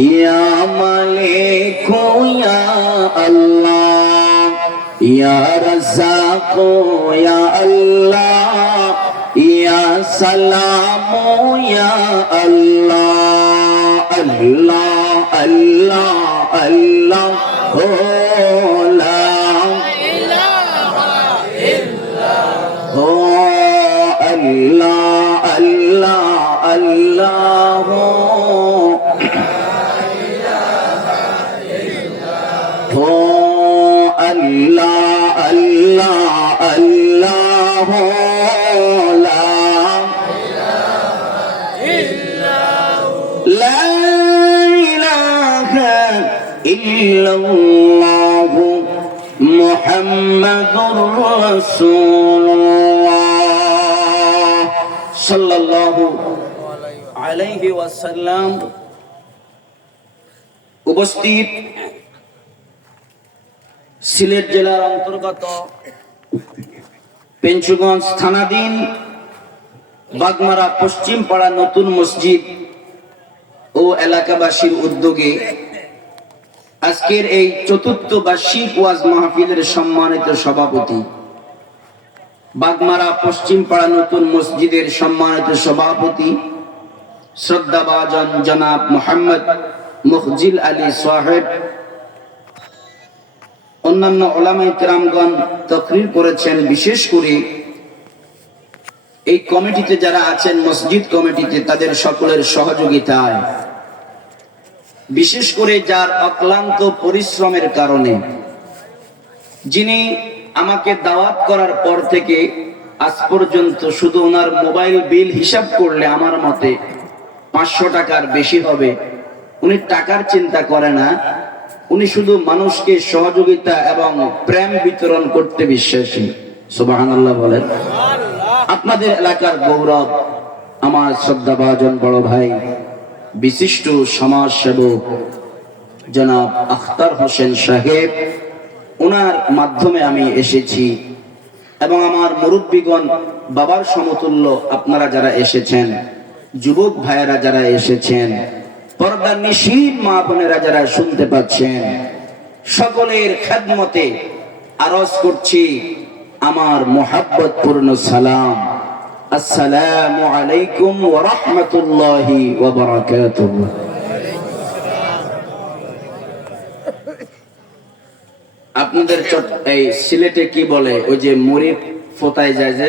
या मालिक या अल्लाह या रज़्ज़ाक़ या अल्लाह या सलाम या अल्लाह अल्लाह अल्लाह अल्लाह हो ला इलाहा इल्लल्लाह हो अल्लाह अल्लाह अल्लाह हो अल्लाह अल्लाह अल्लाह हो ला इलाहा इल्लल्लाह मुहम्मदुर रसूलुल्लाह सल्लल्लाहु अलैहि वसल्लम। उपस्थित সিলেট জেলার অন্তর্গত পেঞ্চুগঞ্জ থানাধীন বাগমারা পশ্চিম পাড়া নতুন মসজিদ ও এলাকাবাসীর উদ্যোগে আজকের এই চতুর্থ বার্ষিক ওয়াজ মাহফিলের সম্মানিত সভাপতি, বাগমারা পশ্চিম পাড়া নতুন মসজিদের সম্মানিত সভাপতি শ্রদ্ধাভাজন জনাব মোহাম্মদ মুখজিল আলী সাহেব, অন্যান্য উলামায়ে কেরামগণ তাকরীর করেছেন। বিশেষ করে এই কমিটিতে যারা আছেন, মসজিদ কমিটিতে, তাদের সকলের সহযোগিতায়, বিশেষ করে যার অক্লান্ত পরিশ্রমের কারণে, যিনি আমাকে দাওয়াত করার পর থেকে আজ পর্যন্ত শুধু ওনার মোবাইল বিল হিসাব করলে আমার মতে 500 টাকার বেশি হবে। উনি টাকার চিন্তা করে না, উনি শুধু মানুষকে সহযোগিতা এবং প্রেম বিতরণ করতে বিশ্বাসী। সুবহানাল্লাহ বলেন। আপনাদের এলাকার গৌরব আমার শ্রদ্ধাভাজন বড় ভাই, বিশিষ্ট সমাজ সেবক জনাব আখতার হোসেন সাহেব, ওনার মাধ্যমে আমি এসেছি এবং আমার মুরব্বীগণ, বাবার সমতুল্য আপনারা যারা এসেছেন, যুবক ভাইয়েরা যারা এসেছেন, পর্দার নিশীন মা বোনেরা যারা শুনতে পাচ্ছেন, সকলের খেদমতে আরজ করছি আমার মোহাব্বতপূর্ণ সালাম। আসসালামু আলাইকুম ওয়া রাহমাতুল্লাহি ওয়া বারাকাতুহু। আপনাদের এই সিলেটে কি বলে, ওই যে মুড়ি ফোতায় যায়, যে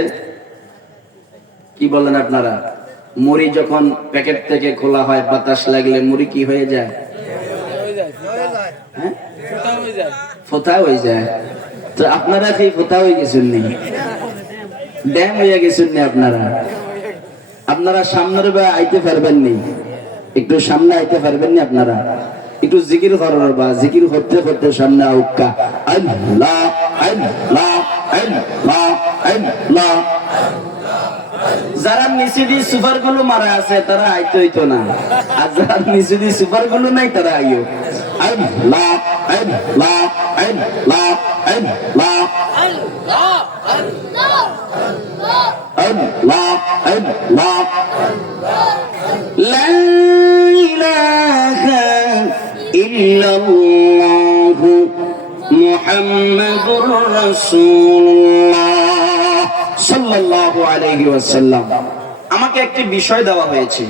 কি বলেন আপনারা? মুড়ি যখন প্যাকেট থেকে খোলা হয়, বাতাস লাগলে মুড়ি কি হয়ে যায়? ফোতা হয়ে যায়। তো আপনারা কি ফোতা হয়ে গেছেন নি? ড্যাম হয়ে গেছেন নি আপনারা? আপনারা সামনের বা আইতে পারবেন নি? একটু সামনে আইতে পারবেন নি আপনারা? একটু জিকির করার বা জিকির করতে করতে সামনে আউকা আল্লাহ আল্লাহ আল্লাহ আল্লাহ। যারা নিচেদি সুপার গুলো মারা আছে তারা আইতে হইতো না, আর যারা নিচেদি সুপার গুলো নাই তারা আইও। আল্লাহ আল্লাহ আল্লাহ আল্লাহ আল্লাহ আল্লাহ লা ইলাহা ইল্লাল্লাহ মুহাম্মাদুর রাসূলুল্লাহ সাল্লাল্লাহু আলাইহি ওয়াসাল্লাম। আমাকে একটি বিষয় দেওয়া হয়েছে।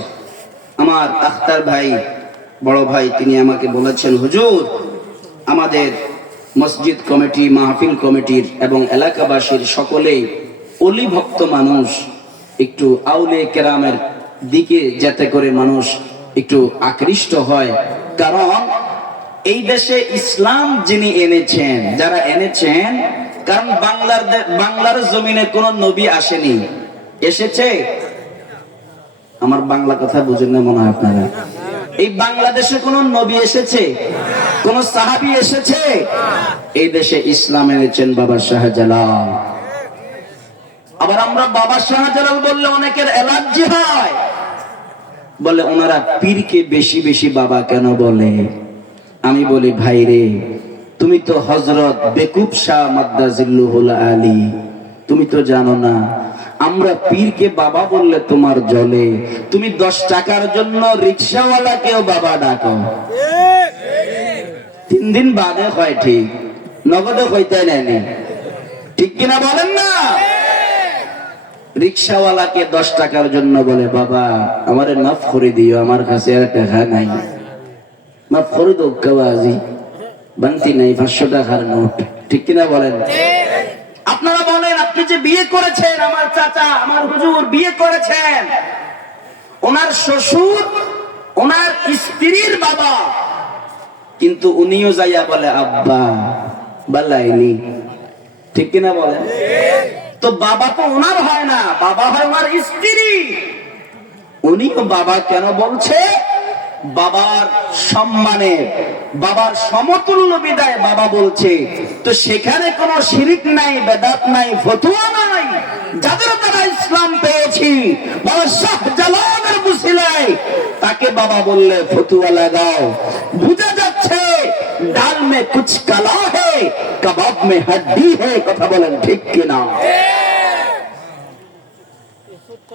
আমার আখতার ভাই, বড় ভাই, তিনি আমাকে বলেছেন, হুজুর, আমাদের মসজিদ কমিটি, মাহফিল কমিটির এবং এলাকাবাসীর সকলেই অলি ভক্ত মানুষ, একটু আউলিয়া কেরামের দিকে যাতে করে মানুষ একটু আকৃষ্ট হয়। কারণ এই দেশে ইসলাম যিনি এনেছেন, যারা এনেছেন, কারণ বাংলার জমিনে কোন নবী আসেনি। এসেছে? আমার বাংলা কথা বুঝেন না মনে হয় আপনারা? এই বাংলাদেশে কোন নবী এসেছে? কোন সাহাবী এসেছে? এই দেশে ইসলাম এনেছেন বাবা শাহজালাল। আবার আমরা বাবা শাহজালাল বললে অনেকের অ্যালার্জি হয়, বলে ওনারা পীরকে বেশি বেশি বাবা কেন বলে। আমি বলি, ভাই রে, তুমি তো হযরত বেকুব শাহ মাদ্দাজিল্লুহুল আলী, তুমি তো জানো না আমরা পীরকে বাবা বললে তোমার জলে, তুমি 10 টাকার জন্য রিক্সাওয়ালাকেও বাবা ডাকো, 3 দিন বাদে হয় ঠিক, নগদে হইতে নেয়নি, ঠিক কিনা বলেন না? রিক্সাওয়ালাকে 10 টাকার জন্য বলে বাবা আমারে মাফ করে দিও, আমার কাছে আর টাকা নাই, মাফ করে দাও কাবাজি, বান্তি নাই 500 টাকার নোট, ঠিক কিনা বলেন? আপনারা বলেন, আপনি যে বিয়ে করেছেন, আমার চাচা আমার হুজুর বিয়ে করেছেন, ওনার শ্বশুর ওনার স্ত্রীর বাবা, কিন্তু উনিও যাইয়া বলে আব্বা বালাইনি, ঠিক কিনা বলেন? তো বাবা তো ওনার হয় না, বাবা হয় ওনার স্ত্রী। উনিও বাবা কেন বলছে? বাবার সম্মানে, বাবার সমতুল্য বিদায় বাবা বলছে। তো সেখানে কোনো শিরিক নাই, বেদাত নাই, ফতোয়া নাই। যাদের দ্বারা ইসলাম পেয়েছি, বাবা শাহজালালের মুসিলায় তাকে বাবা বললে ফতোয়া লাগাও, বুঝা যাচ্ছে ডাল মে কুছ কালা হে কাবাব মে হাড্ডি হে, কথা বলেন ঠিক কিনা?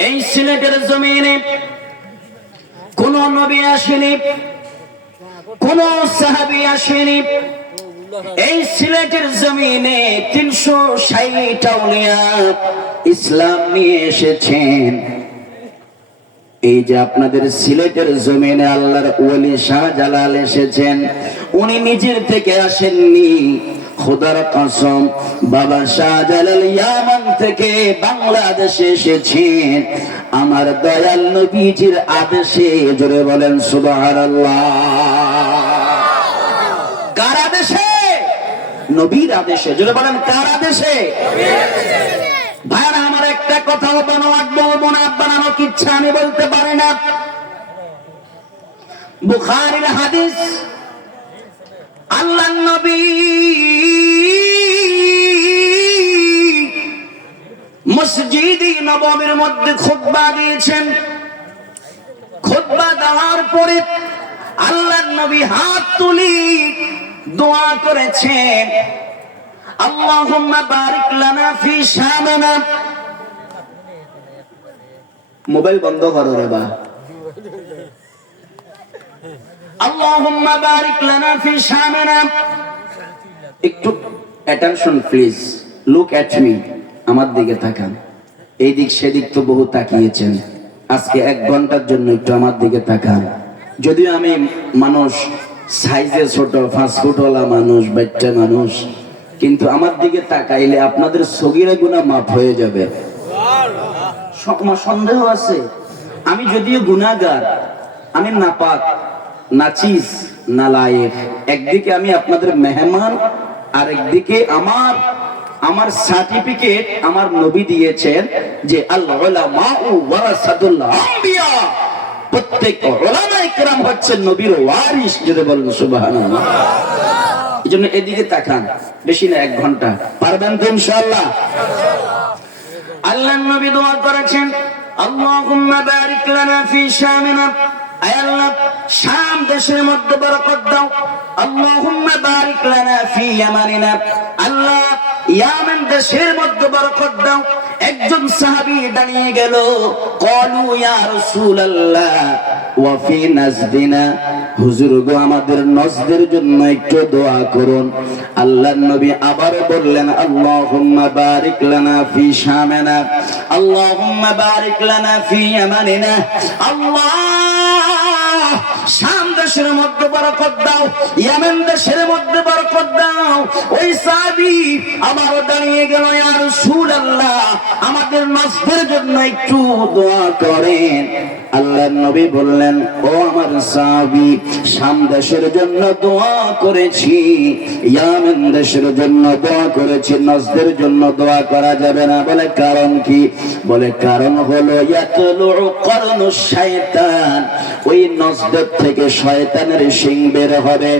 এই সিলেটের জমিনে কোন নবী আসেনি, কোন সাহাবী আসেনি। এই সিলেটের জমিনে 360 আউলিয়া ইসলাম নিয়ে এসেছেন। এই যে আপনাদের সিলেটের জমিনে আল্লাহর ওলি শাহজালাল এসেছেন, উনি নিজের থেকে আসেননি, খোদার কসম বাবা শাহজালাল ইয়ামান থেকে বাংলাদেশে এসেছেন আমার দয়াল নবীজির আদেশে। জোরে বলেন সুবহানাল্লাহ। কার আদেশে? নবীর আদেশে। জোরে বলেন কার আদেশে? ভাইরা আমার একটা কথাও বলবো না, বানানোর ইচ্ছা আমি বলতে পারি না। বুখারীর হাদিস, আল্লাহর নবী মসজিদে নববীর মধ্যে খুতবা দিয়েছেন। খুতবা দেওয়ার পরে আল্লাহর নবী হাত তুলি দোয়া করেছেন, আল্লাহুম্মা বারিক লানা ফি শামিনা। মোবাইল বন্ধ করো রে বা। আল্লাহুম্মা বারিক লানা ফি শামিনা। একটু attention please, look at me, আমার দিকে তাকান। এই দিক সেদিক তো বহু তাকিয়েছেন, আজকে 1 ঘন্টার জন্য একটু আমার দিকে তাকান। যদিও আমি মানুষ সাইজে ছোট, 5 ফুটওয়ালা মানুষ, বাচ্চা মানুষ, কিন্তু আমার দিকে তাকাইলে আপনাদের সগীরা গুনাহ মাফ হয়ে যাবে। সন্দেহ আছে? আমি যদিও গুনাহগার, আমি নাপাক, নাচিস, নালায়েক। একদিকে আমি আপনাদের মেহমান, আর একদিকে আমার সার্টিফিকেট আমার নবী দিয়েছেন যে আল উলামা ওয়ারাসাতুল আম্বিয়া, প্রত্যেক উলামায়ে কেরাম হচ্ছেন নবীর ওয়ারিস। যদি বলেন সুবহানাল্লাহ। এজন্য এদিকে তাকান, বেশি না 1 ঘন্টা, পারবেন তো ইনশাআল্লাহ? আল্লাহর নবী দোয়া করেছেন, আল্লাহুম্মা বারিক লানা ফি শামিনা, আয় আল্লাহ শাম দেশের মধ্যে বরকত দাও। আল্লাহুম্মা বারিক লানা ফি ইয়ামানিনা, আল্লাহ ইয়ামান দেশের মধ্যে বরকত দাও। একজন সাহাবী দাঁড়িয়ে গেল, ক্বালু ইয়া রাসূলুল্লাহ ওয়া ফি নাজদিনা, হুজুর গো আমাদের নজদের জন্য একটু দোয়া করুন। আল্লাহর নবী আবার বললেন, আল্লাহুম্মা বারিক লানা ফি শামিনা, আল্লাহুম্মা বারিক লানা ফি ইয়ামানিনা। আল্লাহ শাম দেশের মধ্যে বরকত দাও, ইয়ামান দেশের মধ্যে বরকত দাও। ওই সাহাবী আবারও দাঁড়িয়ে গেল, ইয়া রাসূলুল্লাহ আমাদের নজদের জন্য একটু দোয়া করেন। আল্লাহর নবী বললেন, ও আমার সাহাবী, শাম দেশের জন্য দোয়া করেছি, ইয়ামান দেশের জন্য দোয়া করেছি, নজদের জন্য দোয়া করা যাবে না। বলে কারণ কি? বলে কারণ হলো ইয়াতলু করনুশ শাইতান, ওই নজদের থেকে শয়তানের শিং বের হবে।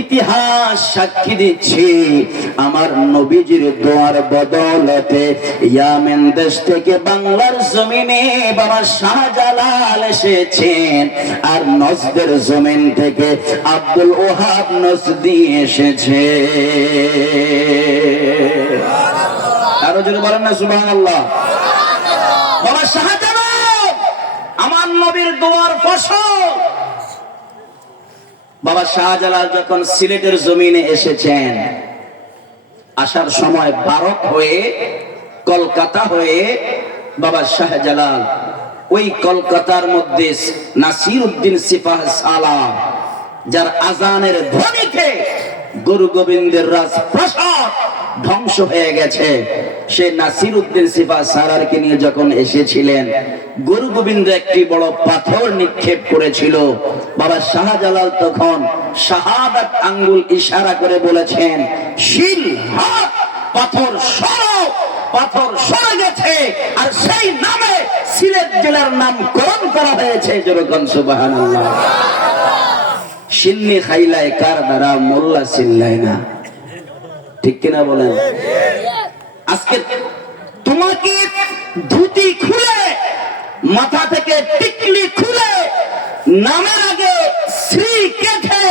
ইতিহাস সাক্ষী দিচ্ছে আমার নবীজির দোয়ার বদৌলতে ইয়ামেন দেশ থেকে বাংলার জমিনে বাবা শাহজালাল এসেছেন, আর নজদের জমিন থেকে আব্দুল ওহাব নজদি এসেছে। আরো জোরে বলেন না সুবহানাল্লাহ। বাবা শাহজালাল আমার নবীর দোয়ার ফসল। বাবা শাহজালাল যখন সিলেটের জমিনে এসেছেন, আসার সময় ভারত হয়ে কলকাতা হয়ে বাবা শাহজালাল ওই কলকাতার মধ্যে নাসিরউদ্দিন সিপাহ সালার, যার আজানের ধ্বনিতে গুরু গোবিন্দের রাজপ্রাসাদ ধ্বংস হয়ে গেছে, সে নাসিরউদ্দিন সিপাহ সালারকে নিয়ে যখন এসেছিলেন, গুরু গোবিন্দ একটি বড় পাথর নিক্ষেপ করেছিল। বাবা শাহজালাল তখন শাহাদাত আঙ্গুল ইশারা করে বলেছেন, শিল হাত, পাথর সরো। পাথর সরে গেছে, আর সেই নামে সিলেট জেলার নামকরণ করা হয়েছে। যেরকম সুবহানাল্লাহ। সিন্নি খাইলাই কার দ্বারা মোল্লা চিল্লাই না, ঠিক কিনা বলেন? আজকে তোমাকে ধুতি খুলে, মাথা থেকে টিকলি খুলে, নামের আগে শ্রী কেটে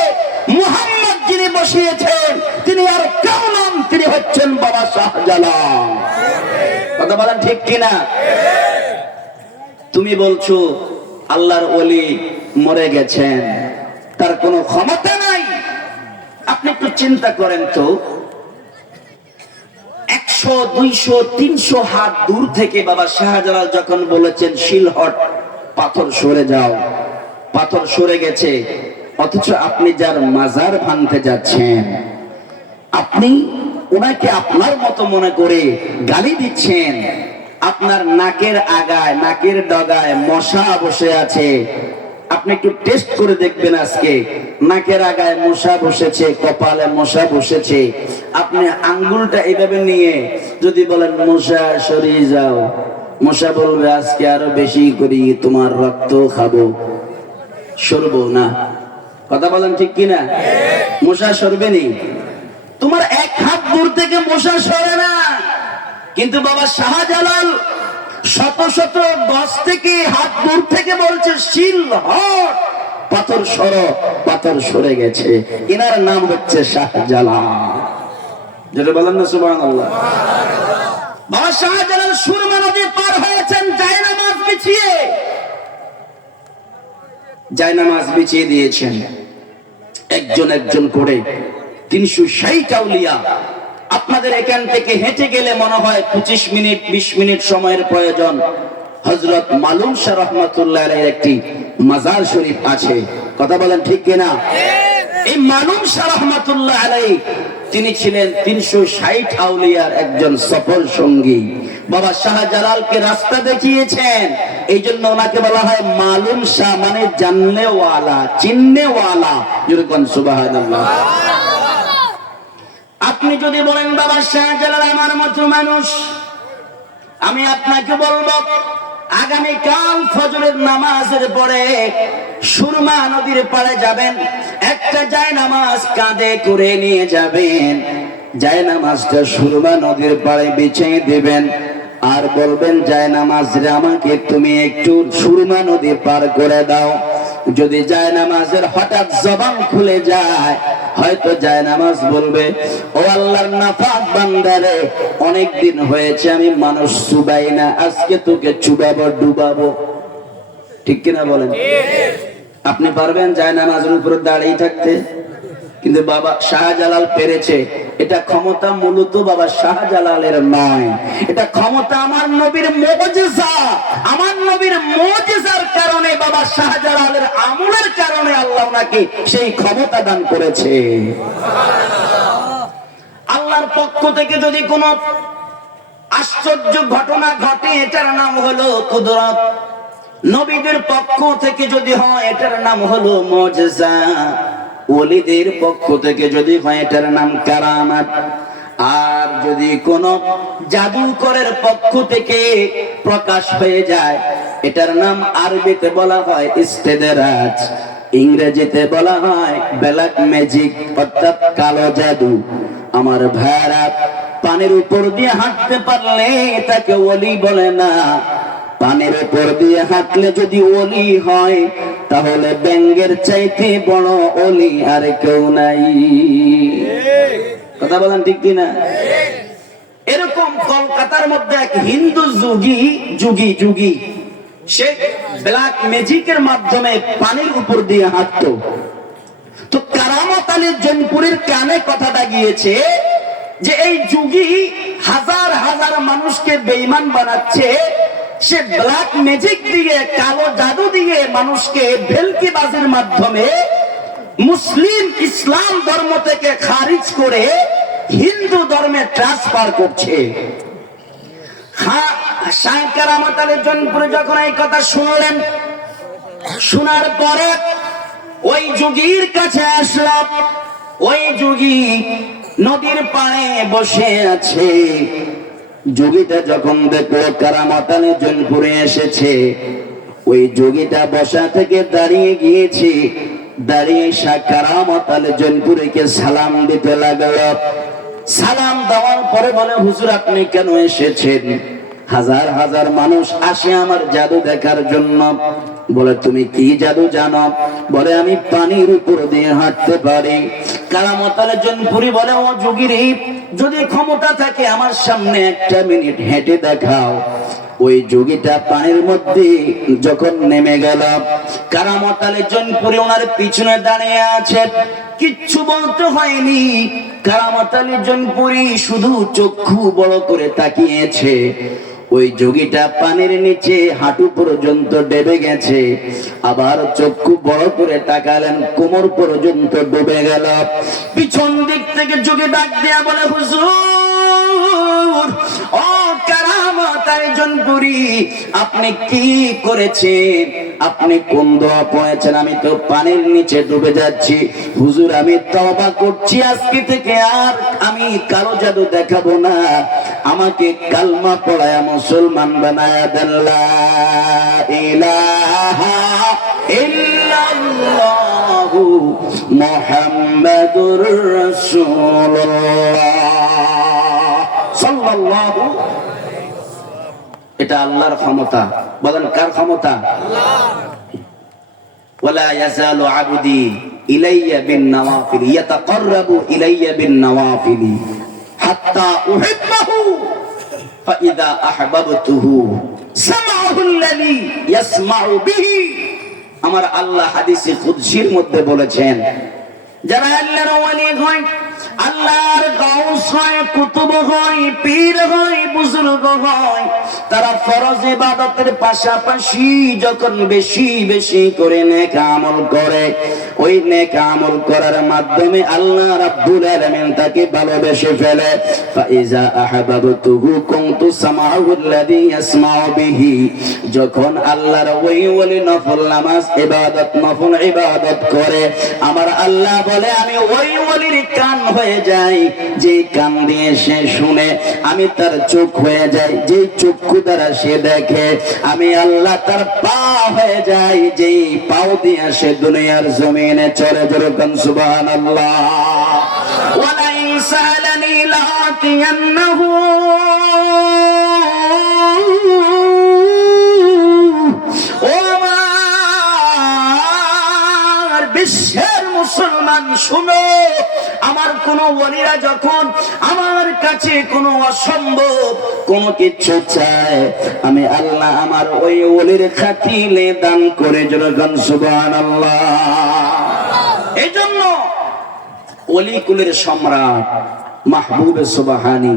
মুহাম্মদ যিনি বসিয়েছেন, তিনি আর কেউ নন, তিনি হচ্ছেন বাবা শাহজালাল। কথা বলেন ঠিক কিনা? তুমি বলছো আল্লাহর ওলি মরে গেছেন, তার কোনো ক্ষমতা নাই। আপনি একটু চিন্তা করেন তো, 100, 200, 300 হাত দূর থেকে বাবা শাহজালাল যখন বলেছেন শিলহট, পাথর সরে যাও, পাথর সরে গেছে, অথচ আপনি যার মাজার ভাঙতে যাচ্ছেন, আপনি ওনাকে আপনার মতো মনে করে গালি দিচ্ছেন। আপনার নাকের আগায়, নাকের ডগায় মশা বসে আছে। আপনি একটু টেস্ট করে দেখবেন, আজকে নাকের আগায় মশা বসেছে, কপালে মশা বসেছে, আপনি আঙ্গুলটা এইভাবে নিয়ে যদি বলেন মশা সরিয়ে যাও, মশা বলবে আজকে আরো বেশি করি তোমার রক্ত খাবো, সরবো না। কথা বলেন ঠিক কিনা? মশা সরবে নি? তোমার এক হাত দূর থেকে মশা সরে না, কিন্তু বাবা শাহজালাল শত শত গজ থেকে, হাত দূর থেকে বলছে শিলহট, পাথর সরো, পাথর সরে গেছে। এনার নাম হচ্ছে শাহজালাল। যেটা বলেন না সুবহানাল্লাহ। বাবা শাহজালাল সুরমা নদী পার হয়েছেন জায়নামাজ বিছিয়ে, জায়নামাজ বিছিয়ে দিয়েছেন একজন একজন করে 360 আউলিয়া। আপনাদের এখান থেকে হেঁটে গেলে মনে হয় 25 মিনিট 20 মিনিট সময়ের প্রয়োজন। হযরত মালুম শাহ রহমাতুল্লাহ আলাইহির একটি মাজার শরীফ আছে। কথা বলেন ঠিক কিনা? এই মালুম শাহ রহমাতুল্লাহ আলাইহি তিনি ছিলেন 360 আউলিয়ার একজন সফল সঙ্গী। বাবা শাহজালালকে রাস্তা দেখিয়েছেন, এই জন্য ওনাকে বলা হয় মালুম শাহ, মানে জাননেওয়ালা, চিননেওয়ালা। যেরকম সুবহানাল্লাহ। আপনি যদি বলেন বাবা শাহজালাল আমার মতো মানুষ, আমি আপনাকে বলবো আগামীকাল ফজরের নামাজের পরে সুরমা নদীর পাড়ে যাবেন, একটা জায়নামাজ কাঁধে করে নিয়ে যাবেন, জায়নামাজটা সুরমা নদীর পাড়ে বিছিয়ে দিবেন, আর বলবেন জায়নামাজ রে আমাকে তুমি একটু সুরমা নদী পার করে দাও। যদি জায়নামাজের হঠাৎ জবান খুলে যায়, হয়তো জায়নামাজ বলবে ও আল্লাহর নাফাক বান্দারে, অনেক দিন হয়েছে আমি মানুষ চুবাই না, আজকে তোকে চুবাবো, ডুবাবো। ঠিক কিনা বলেন? আপনি পারবেন জায়নামাজের উপরে দাঁড়িয়ে থাকতে? কিন্তু বাবা শাহজালাল পেরেছে। এটা ক্ষমতা মূলত বাবা শাহজালালের নয়, এটা ক্ষমতা আমার নবীর মুজিজা। আমার নবীর মুজিজার কারণে, বাবা শাহজালালের আমলের কারণে আল্লাহ ওনাকে সেই ক্ষমতা দান করেছে। আল্লাহর পক্ষ থেকে যদি কোনো আশ্চর্য ঘটনা ঘটে, এটার নাম হলো কুদরত। নবীদের পক্ষ থেকে যদি হয়, এটার নাম হলো মুজিজা। ওলিদের পক্ষ থেকে যদি হয়, এটার নাম কারামাত। আর যদি কোন জাদুকরের পক্ষ থেকে প্রকাশ হয়ে যায়, এটার নাম আরবিতে বলা হয় ইস্তেদরাজ, ইংরেজিতে বলা হয় ব্ল্যাক ম্যাজিক, অর্থাৎ কালো জাদু। আমার ভাইরা, পানির উপর দিয়ে হাঁটতে পারলে তাকে ওলি বলে না। পানির উপর দিয়ে হাঁটলে যদি ওলি হয়, তাহলে ব্যাঙের চাইতে বড় ওলি আর কেউ নাই। কথা বলেন ঠিক কিনা? এরকম কলকাতার মধ্যে এক হিন্দু যোগী সে ব্ল্যাক ম্যাজিকের মাধ্যমে পানির উপর দিয়ে হাঁটতো। তো কারামত আলী জৈনপুরীর কানে কথাটা গিয়েছে যে এই যোগী হাজার হাজার মানুষকে বেঈমান বানাচ্ছে, সে ব্ল্যাক ম্যাজিক দিয়ে, কালো জাদু দিয়ে মানুষকে ভেলকিবাজির মাধ্যমে মুসলিম ইসলাম ধর্ম থেকে খারিজ করে হিন্দু ধর্মে ট্রান্সফার করছে। শাহ কারামত আলী জৈনপুরী যখন এই কথা শুনলেন, শোনার পরে ওই যোগীর কাছে আসলাম। ওই যোগী নদীর পাড়ে বসে আছে। যোগীটা যখন দেখলো কারামত আলী জৈনপুরে এসেছে, ওই যোগীটা বসা থেকে দাঁড়িয়ে গিয়েছে। দাঁড়িয়ে শাহ কারামত আলী জৈনপুরীকে সালাম দিতে লাগলো। সালাম দেওয়ার পরে বলে, হুজুর আপনি কেন এসেছেন? হাজার হাজার মানুষ আসে আমার জাদু দেখার জন্য। বলে তুমি কি জাদু জানো? বলে আমি পানির উপর দিয়ে হাঁটতে পারি। কারামত আলী জৈনপুরী বলে, ও যোগীর যদি ক্ষমতা থাকে আমার সামনে একটা মিনিট হেঁটে দেখাও। ওই যোগীটা পানির মধ্যে যখন নেমে গেল, কারামত আলী জৈনপুরী ওনার পিছনে দাঁড়িয়ে আছে, কিচ্ছু বলতে হয়নি। কারামত আলী জৈনপুরী শুধু চক্ষু বড় করে তাকিয়েছে। ওই যোগীটা পানির নিচে হাঁটু পর্যন্ত ডুবে গেছে। আবার চক্ষু বড় করে তাকালেন, কোমর পর্যন্ত ডুবে গেল। পিছন দিক থেকে যোগী ডাক দেয়া বলে, হুজুর ও কারামত আলী জৈনপুরী আপনি কি করেছেন? আপনি কোন দোয়া পড়েছেন? আমি তো পানির নিচে ডুবে যাচ্ছি। হুজুর আমি তওবা করছি, আজকে থেকে আর আমি কালো জাদু দেখাবো না। আমাকে কালমা পড়ায়া মুসলমান বানায়া দেন। লা ইলাহা ইল্লাল্লাহু মুহাম্মাদুর রাসূলুল্লাহ সাল্লাল্লাহু। এটা আল্লাহর ক্ষমতা। বলেন কার ক্ষমতা? ওয়ালা ইয়াজালু আবদি ইলাইয়া বিন নওয়াফিল ইয়াতাকাররাবু ইলাইয়া বিন নওয়াফিল হাত্তা উহিব্বাহু ফাইদা আহবাবতুহু সামাউহু আল্লাযী ইয়াসমাউ বিহি। আমার আল্লাহ হাদিসে কুদসির মধ্যে বলেছেন, যারা আল্লাহর ওয়ালি হয়, আল্লাহর গাউস হয়, কুতুব হয়, পীর হয়, বুজুর্গ হয়, তারা ফরজ ইবাদতের পাশাপাশি যখন বেশি বেশি করে নেক আমল করে, ওই নেক আমল করার মাধ্যমে আল্লাহ রাব্বুল আলামিন তাকে ভালোবেসে ফেলে। ফাইজা আহবাবতুহু কুনতু সামাউহু আল্লাযী ইয়াসমাউ বিহি। যখন আল্লাহর ওই ওলি নফল নামাজ ইবাদত, নফল ইবাদত করে, আমার আল্লাহ বলে আমি ওই ওলির কান হয়ে যাই, যে কান দিয়ে সে শুনে, আমি তার চোখ হয়ে যাই, যে চক্ষু দ্বারা সে দেখে, আমি আল্লাহ তার পা হয়ে যাই, যে পাও দিয়ে সে দুনিয়ার জমিনে চলে। যেরকম সুবহানাল্লাহ। ওয়ালা ইনসালানি লাআতিয়ান্নাহু ওমার বিশ্বের মুসলমান শুনো, আমার কোন ওলিরা যখন আমার কাছে কোন অসম্ভব কোন কিছু চায়, আমি আল্লাহ আমার ওই ওলির খাতিলে দান করে। যেরকম সুবহানাল্লাহ। এজন্য ওলি কুলের সম্রাট মাহবুবে সুবহানী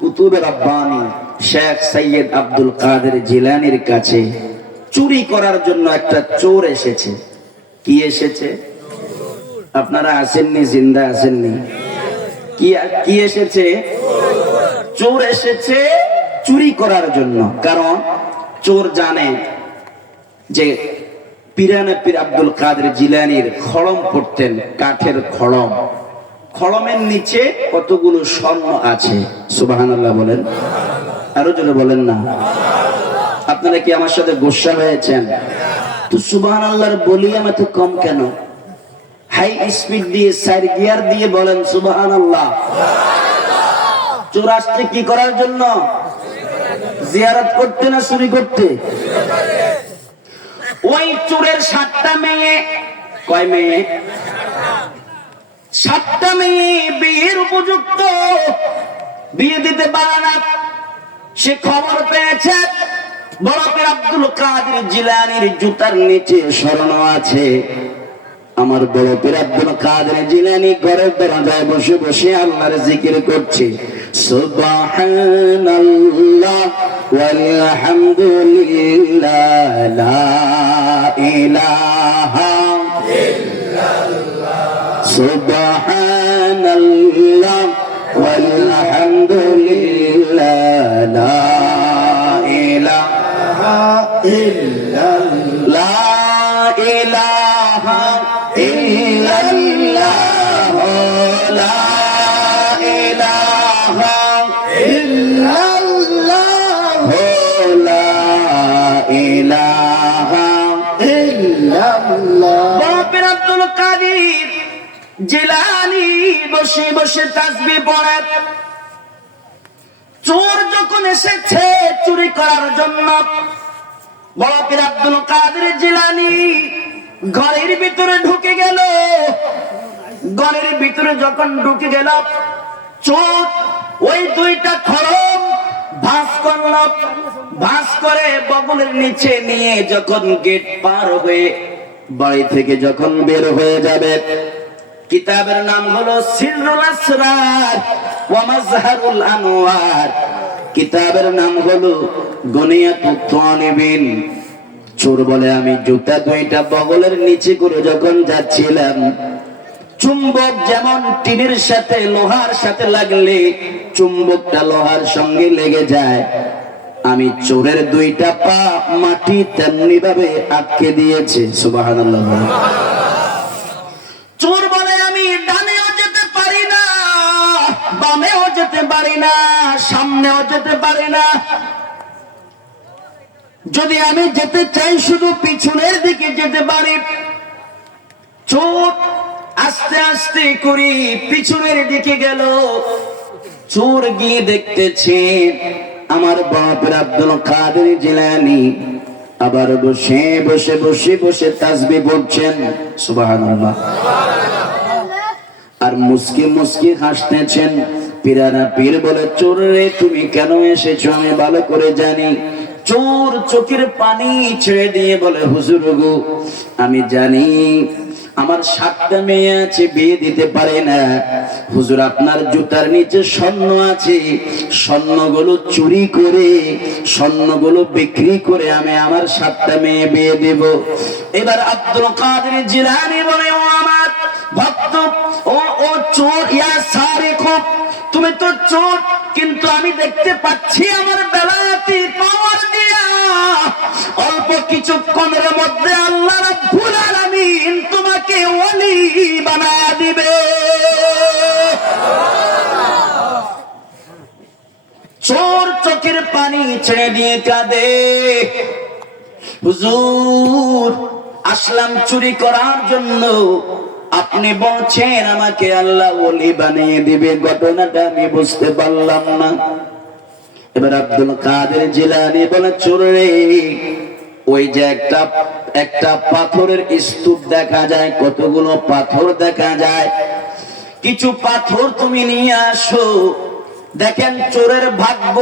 কুতুবে রাব্বানী শেখ সৈয়দ আব্দুল কাদের জিলানীর কাছে চুরি করার জন্য একটা চোর এসেছে। কি এসেছে? আপনারা আসেননি, জিন্দা আসেননি? কি এসেছে? চোর এসেছে চুরি করার জন্য। কারণ চোর জানে যে পীরানে পীর আব্দুল কাদের জিলানীর খড়ম পড়তেন, কাঠের খড়ম, খড়মের নিচে কতগুলো স্বর্ণ আছে। সুবহানাল্লাহ বলেন, আরো জোরে বলেন না। আপনারা কি আমার সাথে গোসা হয়েছেন? তো সুবহানাল্লাহর ভলিউম এত কম কেন? হাই স্পিড দিয়ে, 4 গিয়ার দিয়ে বলেন সুবহানাল্লাহ। চোর আসছে কি করার জন্য? জিয়ারত করতে না চুরি করতে? ওই চোরের 7টা মেয়ে। কয় মেয়ে? 7টা মেয়ে বিয়ের উপযুক্ত। বিয়ে দিতে পারে না। সে খবর পেয়েছে বড় পীর আব্দুল কাদের জিলানীর জুতার নিচে স্বর্ণ আছে। আমার বড় পীর আব্দুল কাদের জিলানী ঘরের দরজায় বসে বসে আল্লাহর জিকির করছে, সুবহানাল্লাহ ওয়ালহামদুলিল্লাহ লা ইলাহা ইল্লাল্লাহ, সুবহানাল্লাহ ওয়ালহামদুলিল্লাহ লা ইলাহা ইল্লাল্লাহ, লা ইলাহা ইল্লাল্লাহ, লা ইলাহা ইল্লাল্লাহ, লা ইলাহা ইল্লাল্লাহ। বাপের আব্দুল কাদের জিলানী বসে বসে তাসবিহ পড়ে। চোর যখন এসেছে চুরি করার জন্য, বড় পীর আব্দুল কাদের জিলানী ঘরের ভিতরে ঢুকে গেল। ঘরের ভিতরে যখন ঢুকে গেল, চোর ওই দুইটা খড়ম ভাঁজ করল। ভাঁজ করে বগলের নিচে নিয়ে যখন গেট পার হয়ে বাড়ি থেকে যখন বের হয়ে যাবে, কিতাবের নাম হলো সিররুল আসরার ওয়া মাজহারুল আনওয়ার, কিতাবের নাম হলো গুনিয়াতুত তালিবিন। চোর বলে, আমি জুতা দুইটা বগলের নিচে করে যখন যাচ্ছিলাম, চুম্বক যেমন টিনের সাথে লোহার সাথে লাগলে চুম্বকটা লোহার সঙ্গে লেগে যায়, আমি চোরের দুইটা পা মাটি তেমনি ভাবে আটকে দিয়েছে। সুবহানাল্লাহ। চোর বলে, আমি ডানেও যেতে পারি না, বামেও যেতে পারি না, সামনেও যেতে পারি না। যদি আমি যেতে চাই শুধু পিছনের দিকে যেতে পারি। চোর আস্তে আস্তে করে পিছনের দিকে গেল। চোর গিয়ে দেখতেছে আমার বাপের আব্দুল কাদের জিলানী আবার বসে বসে বসে বসে তাসবিহ পড়ছেন। সুবহানাল্লাহ। আর মুস্কি মুস্কি হাসতেছেন। পীরানা পীর বলে, চোর রে তুমি কেন এসেছো আমি ভালো করে জানি। চোর চোখের পানি ছেড়ে দিয়ে বলে, হুজুর গো আমি জানি আমার 7টা মেয়ে আছে, বিয়ে দিতে পারে না। হুজুর আপনার জুতার নিচে স্বর্ণ আছে, স্বর্ণগুলো চুরি করে স্বর্ণগুলো বিক্রি করে আমি আমার 7টা মেয়ে বিয়ে দেব। এবার আব্দুল কাদের জিলানী বলে, ও আমার ভক্ত, ও চোর, ইয়া সারিক, তুমি তো চোর, কিন্তু আমি দেখতে পাচ্ছি আমার বেলায়েতি পাওয়ার দিয়া অল্প কিছুক্ষণের মধ্যে আল্লাহ রাব্বুল আলামিন তোমাকে ওলি বানায়া দিবে। চোর চোখের পানি ছেড়ে দিয়ে কাঁদে, হুজুর আসলাম চুরি করার জন্য, আপনি বলছেন আমাকে আল্লাহ ওলি বানিয়ে দিবে, ঘটনাটা আমি বুঝতে পারলাম না। এবার আব্দুল কাদের জিলানী বলে, চোর রে ওই যে একটা পাথরের স্তূপ দেখা যায়, কতগুলো পাথর দেখা যায়, কিছু পাথর তুমি নিয়ে আসো। দেখেন চোরের ভাগ্য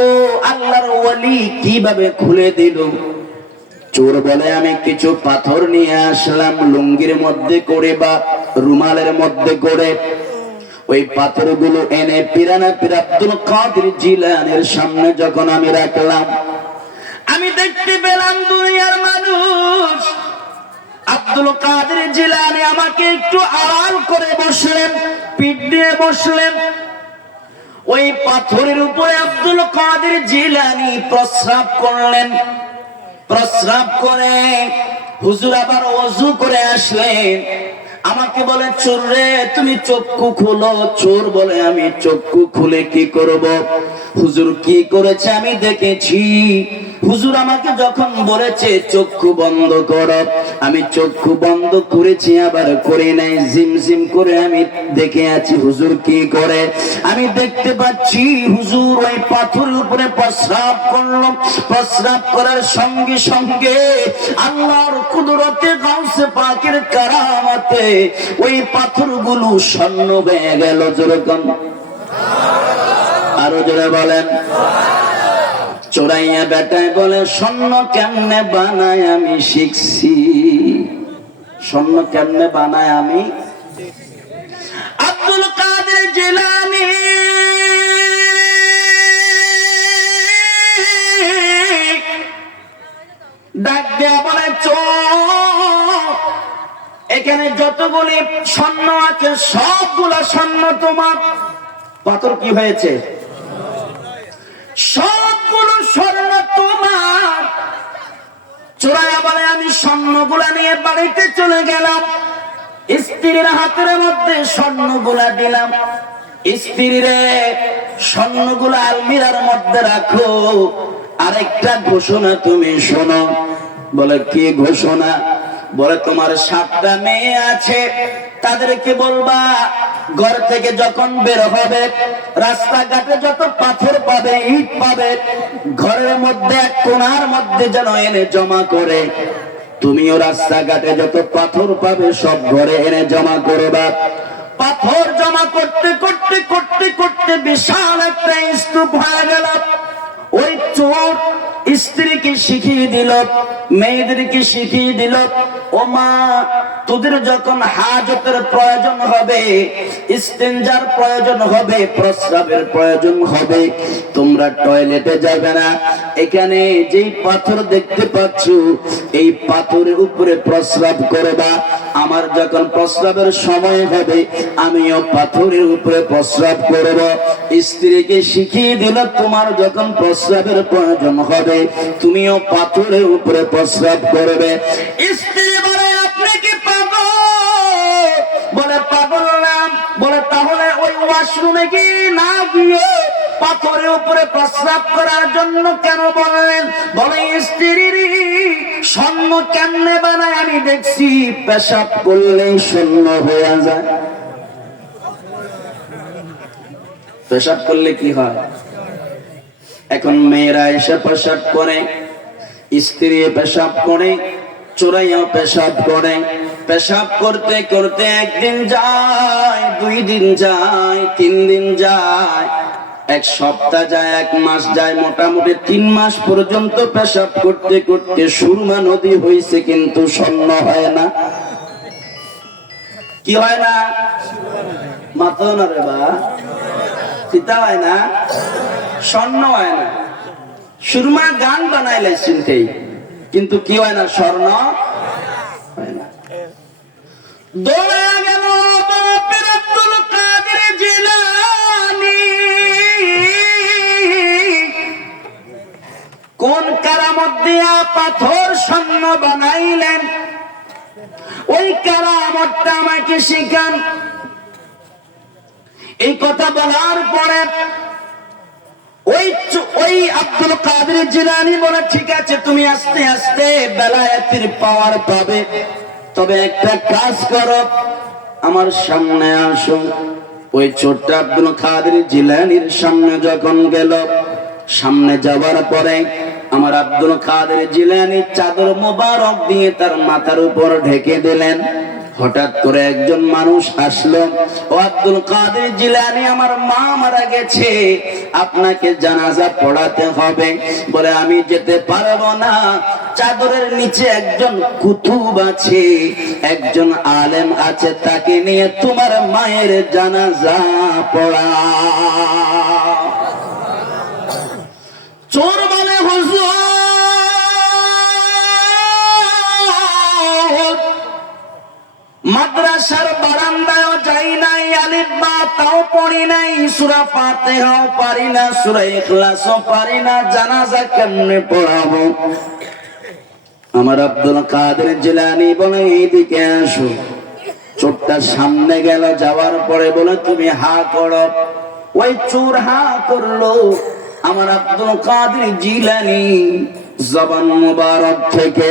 আল্লাহর ওলি কিভাবে খুলে দিল। চোর বলে, আমি কিছু পাথর নিয়ে আসলাম লুঙ্গির মধ্যে করে বা রুমালের মধ্যে করে। ওই পাথরগুলো এনে পীরানা পীর আব্দুল কাদের জিলানীর সামনে যখন আমি রাখলাম, আমি দেখতে পেলাম দুনিয়ার মানুষ। আব্দুল কাদের জিলানী আমাকে একটু আড়াল করে বসলেন, পিঠ দিয়ে বসলেন। ওই পাথরের উপরে আব্দুল কাদের জিলানী প্রস্রাব করলেন। প্রস্রাব করে হুজুর আবার ওযু করে আসলেন। আমাকে বলে, চোর রে তুমি চক্ষু খুলো। চোর বলে, আমি চক্ষু খুলে কি করব? হুজুর কি করেছে আমি দেখেছি। হুজুর আমাকে যখন বলেছে চক্ষু বন্ধ করো, আমি চক্ষু বন্ধ করেছি, আবার করে নাই, ঝিমঝিম করে আমি দেখে আছি হুজুর কি করে। আমি দেখতে পাচ্ছি হুজুর ওই পাথরের উপরে প্রস্রাব করলো। প্রস্রাব করার সঙ্গে সঙ্গে আল্লাহর কুদরতে, গাউসে পাকের কারামতে ওই পাথরগুলো স্বর্ণ হয়ে গেল। যেরকম আর আরো জোরে বলেন। চোরাইয়া বেটায় বলে স্বর্ণ কেমনে বানায় আমি শিখছি, স্বর্ণ কেমনে বানায় আমি। আব্দুল কাদের জিলানী ডাক দেয়া বলে এখানে যতগুলি স্বর্ণ আছে সবগুলা স্বর্ণ তোমার। পাথর কি হয়েছে? সবগুলো স্বর্ণ তোমার। চোরাইয়া বলে আমি স্বর্ণগুলা নিয়ে বাড়িতে চলে গেলাম, স্ত্রীর হাতের মধ্যে স্বর্ণগুলা দিলাম, স্ত্রীরে স্বর্ণগুলা আলমিরার মধ্যে রাখো, আরেকটা ঘোষণা তুমি শোনো। বলে কি ঘোষণা? বলে তোমার 7টা মেয়ে আছে, তাদেরকে বলবা ঘর থেকে যখন বের হবে রাস্তাঘাটে যত পাথর পাবে, ইট পাবে, ঘরের মধ্যে এক কোণার মধ্যে যেন এনে জমা করে। তুমিও রাস্তাঘাটে যত পাথর পাবে সব ঘরে এনে জমা করবা। পাথর জমা করতে করতে করতে করতে বিশাল একটা স্তূপ হয়ে গেল। ওই চোর স্ত্রীকে শিখিয়ে দিল, মেয়েদেরকে শিখিয়ে দিল, ও মা তোদের যখন হাজতের প্রয়োজন হবে, ইস্তেঞ্জার প্রয়োজন হবে, প্রস্রাবের প্রয়োজন হবে, তোমরা টয়লেটে যাবে না, এখানে যেই পাথর দেখতে পাচ্ছ এই পাথরের উপরে প্রস্রাব করবা। আমার যখন প্রস্রাবের সময় হবে আমিও পাথরের উপরে প্রস্রাব করব। স্ত্রীকে শিখিয়ে দিল তোমার যখন প্রস্রাবের প্রয়োজন হবে তুমিও পাথরের উপরে প্রস্রাব করবে। স্ত্রী বলে আপনি কি পাগল? বলে পাগল না। বলে তাহলে ওই ওয়াশরুমে কি না গিয়ে পাথরের উপরে প্রস্রাব করার জন্য কেন বললেন? বলে স্ত্রীর স্বর্ণ কেমনে বানায় আমি দেখছি, পেশাব করলেই স্বর্ণ হয়ে যায়। পেশাব করলে কি হয়? এখন মেয়েরা এসে পেশাব করে, স্ত্রী পেশাব করে, চোরাইয়াও পেশাব করে। পেশাব করতে করতে 1 দিন যায়, 2 দিন যায়, 3 দিন যায়, 1 সপ্তাহ যায়, 1 মাস যায়, মোটামুটি 3 মাস পর্যন্ত পেশাব করতে করতে সুরমা নদী হয়েছে, কিন্তু স্বর্ণ হয় না। কি হয় না? মাথা না রে বা, পিতা হয় না, স্বর্ণ হয় না। সুরমা গান বানাইলে চিনতেই, কিন্তু কি হয় না? স্বর্ণ হয় না। দৌড়ে গেল আব্দুল কাদের জিলানী। কোন কারামত দিয়া পাথর স্বর্ণ বানাইলেন, ওই কারামতটা আমাকে শিখান। এই কথা বলার পরে ওই আব্দুল কাদের জিলানী বলে ঠিক আছে তুমি আস্তে আস্তে বেলায়েতের পাওয়ার পাবে, তবে একটা কাজ করো, আমার সামনে আসো। ওই ছোট্ট আব্দুল কাদের জিলানীর সামনে যখন গেল, সামনে যাওয়ার পরে আমার আব্দুল কাদের জিলানী চাদর মোবারক দিয়ে তার মাথার উপর ঢেকে দিলেন। হঠাৎ করে একজন মানুষ আসলো, ও আব্দুল কাদের জিলানী আমার মা মারা গেছে, আপনাকে জানাজা পড়াতে হবে। বলে আমি যেতে পারবো না, চাদরের নিচে একজন কুতুব আছে, একজন আলেম আছে, তাকে নিয়ে তোমার মায়ের জানাজা পড়া। চোর বলে হুজুর মাদ্রাসার বারান্দায়ও যাই নাই, আলিফ বা তাও পড়ি নাই, সূরা ফাতিহাও পারি না, সূরা ইখলাসও পারি না, জানাজা কেমনে পড়াবো? আমার আব্দুল কাদের জিলানী বলে এইদিকে আসো। চোরটা সামনে গেল, যাওয়ার পরে বলে তুমি হা করো। ওই চোর হা করলো। আমার আব্দুল কাদের জিলানী জবান মুবারক থেকে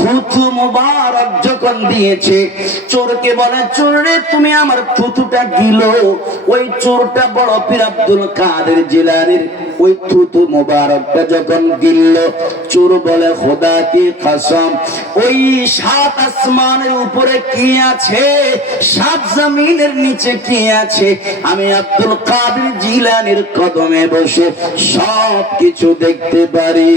থুথু মুবারক যখন দিয়েছে, চোরকে বলে, চোর রে তুমি আমার থুথুটা গিলো। ওই চোরটা বড় পীর আব্দুল কাদের জিলানীর ওই থুথু মুবারকটা যখন গিলল, চোর বলে, খোদা কি কসম, ওই 7 আসমানের উপরে কি আছে, 7 জমিনের নিচে কি আছে, আমি আব্দুল কাদের জিলানীর কদমে বসে সব কিছু দেখতে পারি।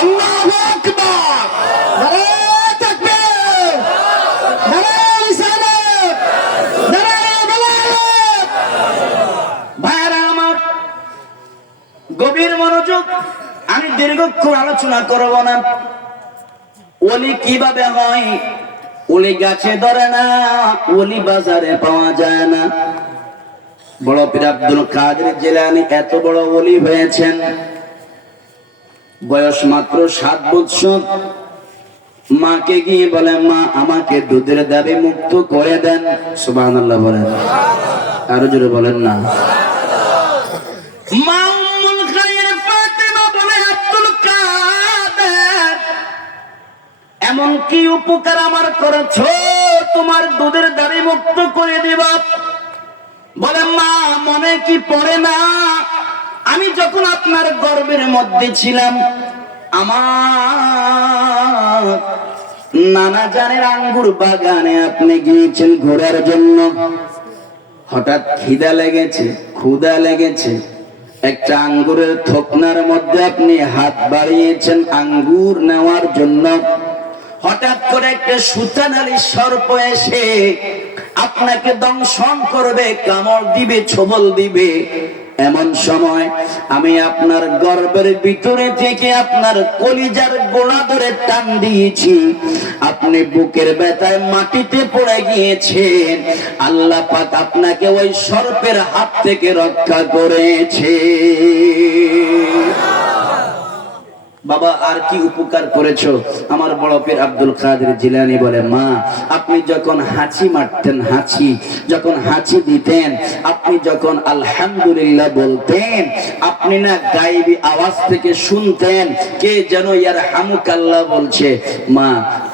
আল্লাহু আকবার, নারায়ে তাকবীর, নারায়ে রিসালাত, নারায়ে বালাগত। ভাইরা আমার, গভীর মনোযোগ, আমি দীর্ঘক্ষণ আলোচনা করব না। ওলি কিভাবে হয়? ওলি গাছে ধরে না, ওলি বাজারে পাওয়া যায় না। বড় পীর আব্দুল কাদের জিলানী এত বড় ওলি হয়েছেন, বয়স মাত্র 7 বছর। মাকে গিয়ে বলে, মা আমাকে দুধের দাবি মুক্ত করে দেন। সুবহানাল্লাহ বলেন, আরো জোরে বলেন না। মা উম্মুল খায়র ফাতেমা বলে, আব্দুল কাদের এমন কি উপকার আমার করেছো, তোমার দুধের দাবি মুক্ত করে দিবা? বলে, মা মনে কি পড়ে না, আমি যখন আপনার গর্ভের মধ্যে ছিলাম, আমার নানা জানের আঙ্গুর বাগানে আপনি গিয়েছেন ঘোরার জন্য। হঠাৎ খিদা লেগেছে, ক্ষুধা লেগেছে, একটা আঙ্গুরের থোকনার মধ্যে আপনি হাত বাড়িয়েছেন আঙ্গুর নেওয়ার জন্য। হঠাৎ করে একটা সুতানালী সর্প এসে আপনাকে দংশন করবে, কামড় দিবে, ছোবল দিবে। এমন সময় আমি আপনার গর্ভের ভিতরে থেকে আপনার কলিজার গোড়া ধরে টান দিয়েছি, আপনি বুকের ব্যথায় মাটিতে পড়ে গিয়েছেন। আল্লাহ পাক আপনাকে ওই সর্পের হাত থেকে রক্ষা করেছে। বাবা আর কি উপকার করেছো? আমার বড় পীর আব্দুল কাদের জিলানী বলে, মা আপনি যখন হাঁচি মারতেন, যখন হাঁচি দিতেন, আপনি যখন আলহামদুলিল্লাহ বলতেন, আপনি না গায়েবী আওয়াজ থেকে শুনতেন কে যেন ইয়ারহামুকাল্লাহ বলছে। মা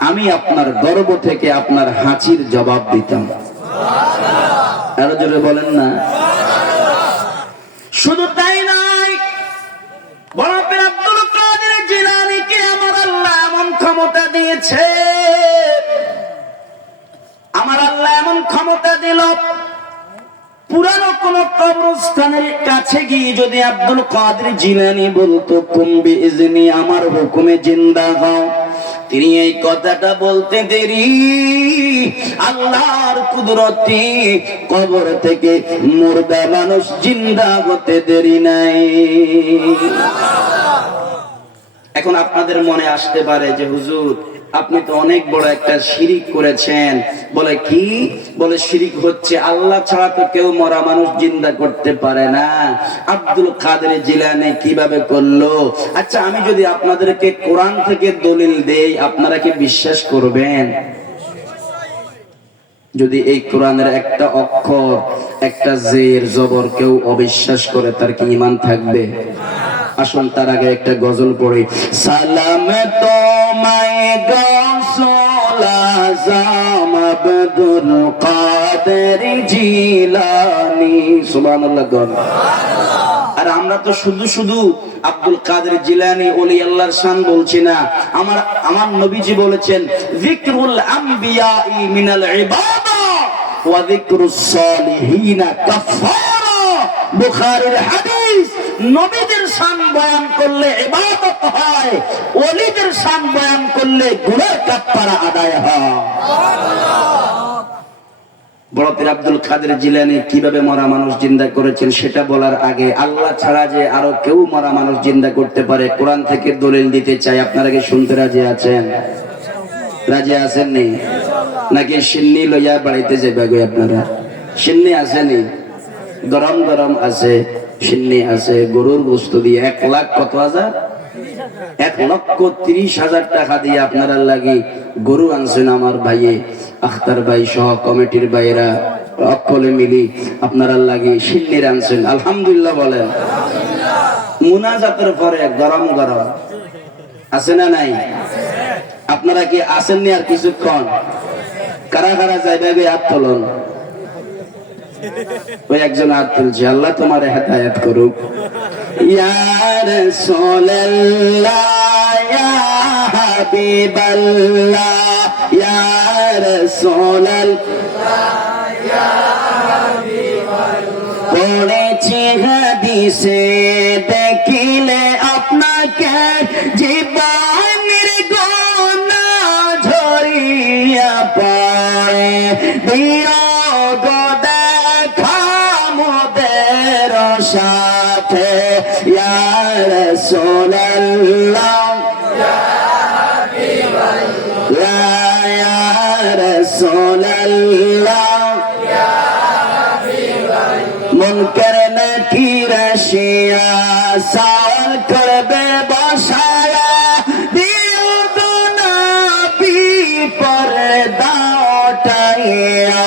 আমি আপনার গর্ভ থেকে আপনার হাঁচির জবাব দিতাম। আরো জোরে বলেন না। শুধু তাই নয়, বড় পীর আব্দুল কাদের জিলানীকে আমার আল্লাহ এমন ক্ষমতা দিয়েছে, আমার আল্লাহ এমন ক্ষমতা দিল, পুরানো কোন কবরস্থানের কাছে গিয়ে যদি আব্দুল কাদের জিলানী বলতো, কুম্বি ইজনি, আমার হুকুমে জিন্দা হও, তিনি এই কথাটা বলতে দেরি, আল্লাহর কুদরতে কবর থেকে মুর্দা মানুষ জিন্দা হতে দেরি নাই। এখন আপনাদের মনে আসতে পারে যে হুজুর আপনি তো অনেক বড় একটা শিরিক করেছেন। বলে কি? বলে শিরিক হচ্ছে আল্লাহ ছাড়া তো কেউ মরা মানুষ জিন্দা করতে পারে না। আব্দুল কাদের জিলানী কিভাবে করলো? আচ্ছা আমি যদি আপনাদেরকে কোরআন থেকে দলিল দেই, আপনারা কি বিশ্বাস করবেন? যদি এই কোরআনের একটা অক্ষর, একটা জের জবর কেউ অবিশ্বাস করে, তার কি ঈমান থাকবে? আসুন তার আগে একটা গজল পড়ি। সালাম তোমায় গৌসুল আযম আব্দুল কাদের জিলানী। সুবহানাল্লাহ। আর আমরা তো শুধু আব্দুল কাদের জিলানী ওলি আল্লাহর শান বলছি না। আমার নবীজি বলেছেন, যিকরুল আমবিয়াই মিনাল ইবাদা ওয়া যিকরুস সালিহিনা কাফারা। বুখারীর হাদিস। নবীদের শান বয়ান করলে ইবাদত হয়, ওলিদের শান বয়ান করলে গুনাহ কাফারা আদায় হয়। বড় পীর আব্দুল কাদের জিলানী কিভাবে মরা মানুষ জিন্দা করেছেন সেটা বলার আগে, আল্লাহ ছাড়া যে আরো কেউ মরা মানুষ জিন্দা করতে পারে কোরআন থেকে দলিল দিতে চাই। আপনারা কি শুনতে রাজি আছেন? রাজি আছেন নি? নাকি সিন্নি লইয়া বাড়িতে যাবে গো? আপনারা সিন্নি আসেনি? গরম গরম আছে, সিন্নি আছে, গরুর গোশত দিয়ে 1 লাখ কত হাজার, 1,30,000 টাকা দিয়ে আপনারা লাগি গরু আনছেন। আমার ভাইয়ে আখতার ভাই সহ কমিটির ভাইয়েরা অকলে মিলি আপনারা লাগি সিন্নির আনছেন। আলহামদুলিল্লাহ বলেন। মুনাজাতের পরে গরম গরম আছে না নাই? আপনারা কি আসেননি আর কিছুক্ষণ? কারা কারা যাইবে হাত তোলন। ওই একজন হাত তুলছে, আল্লাহ তোমার হেদায়েত করুক। ইয়া রাসূলুল্লাহ ইয়া হাবিবাল্লাহ ইয়া রাসূলুল্লাহ ইয়া হাবিবাল্লাহ, পড়েছি হাদিসে দেখিলে আপনাকে জীবনের গুনাহ ঝরিয়া পড়ে, বিয়োগ দেখা মোদের সাথে ইয়া রাসূলুল্লাহ ইয়া হাবিবাল্লাহ ইয়া রাসূলুল্লাহ ইয়া হাবিবাল্লাহ, মুনকার নাকির আসিয়া সওয়াল করবে বসায়া, দিও গো নবী পর্দা উঠাইয়া,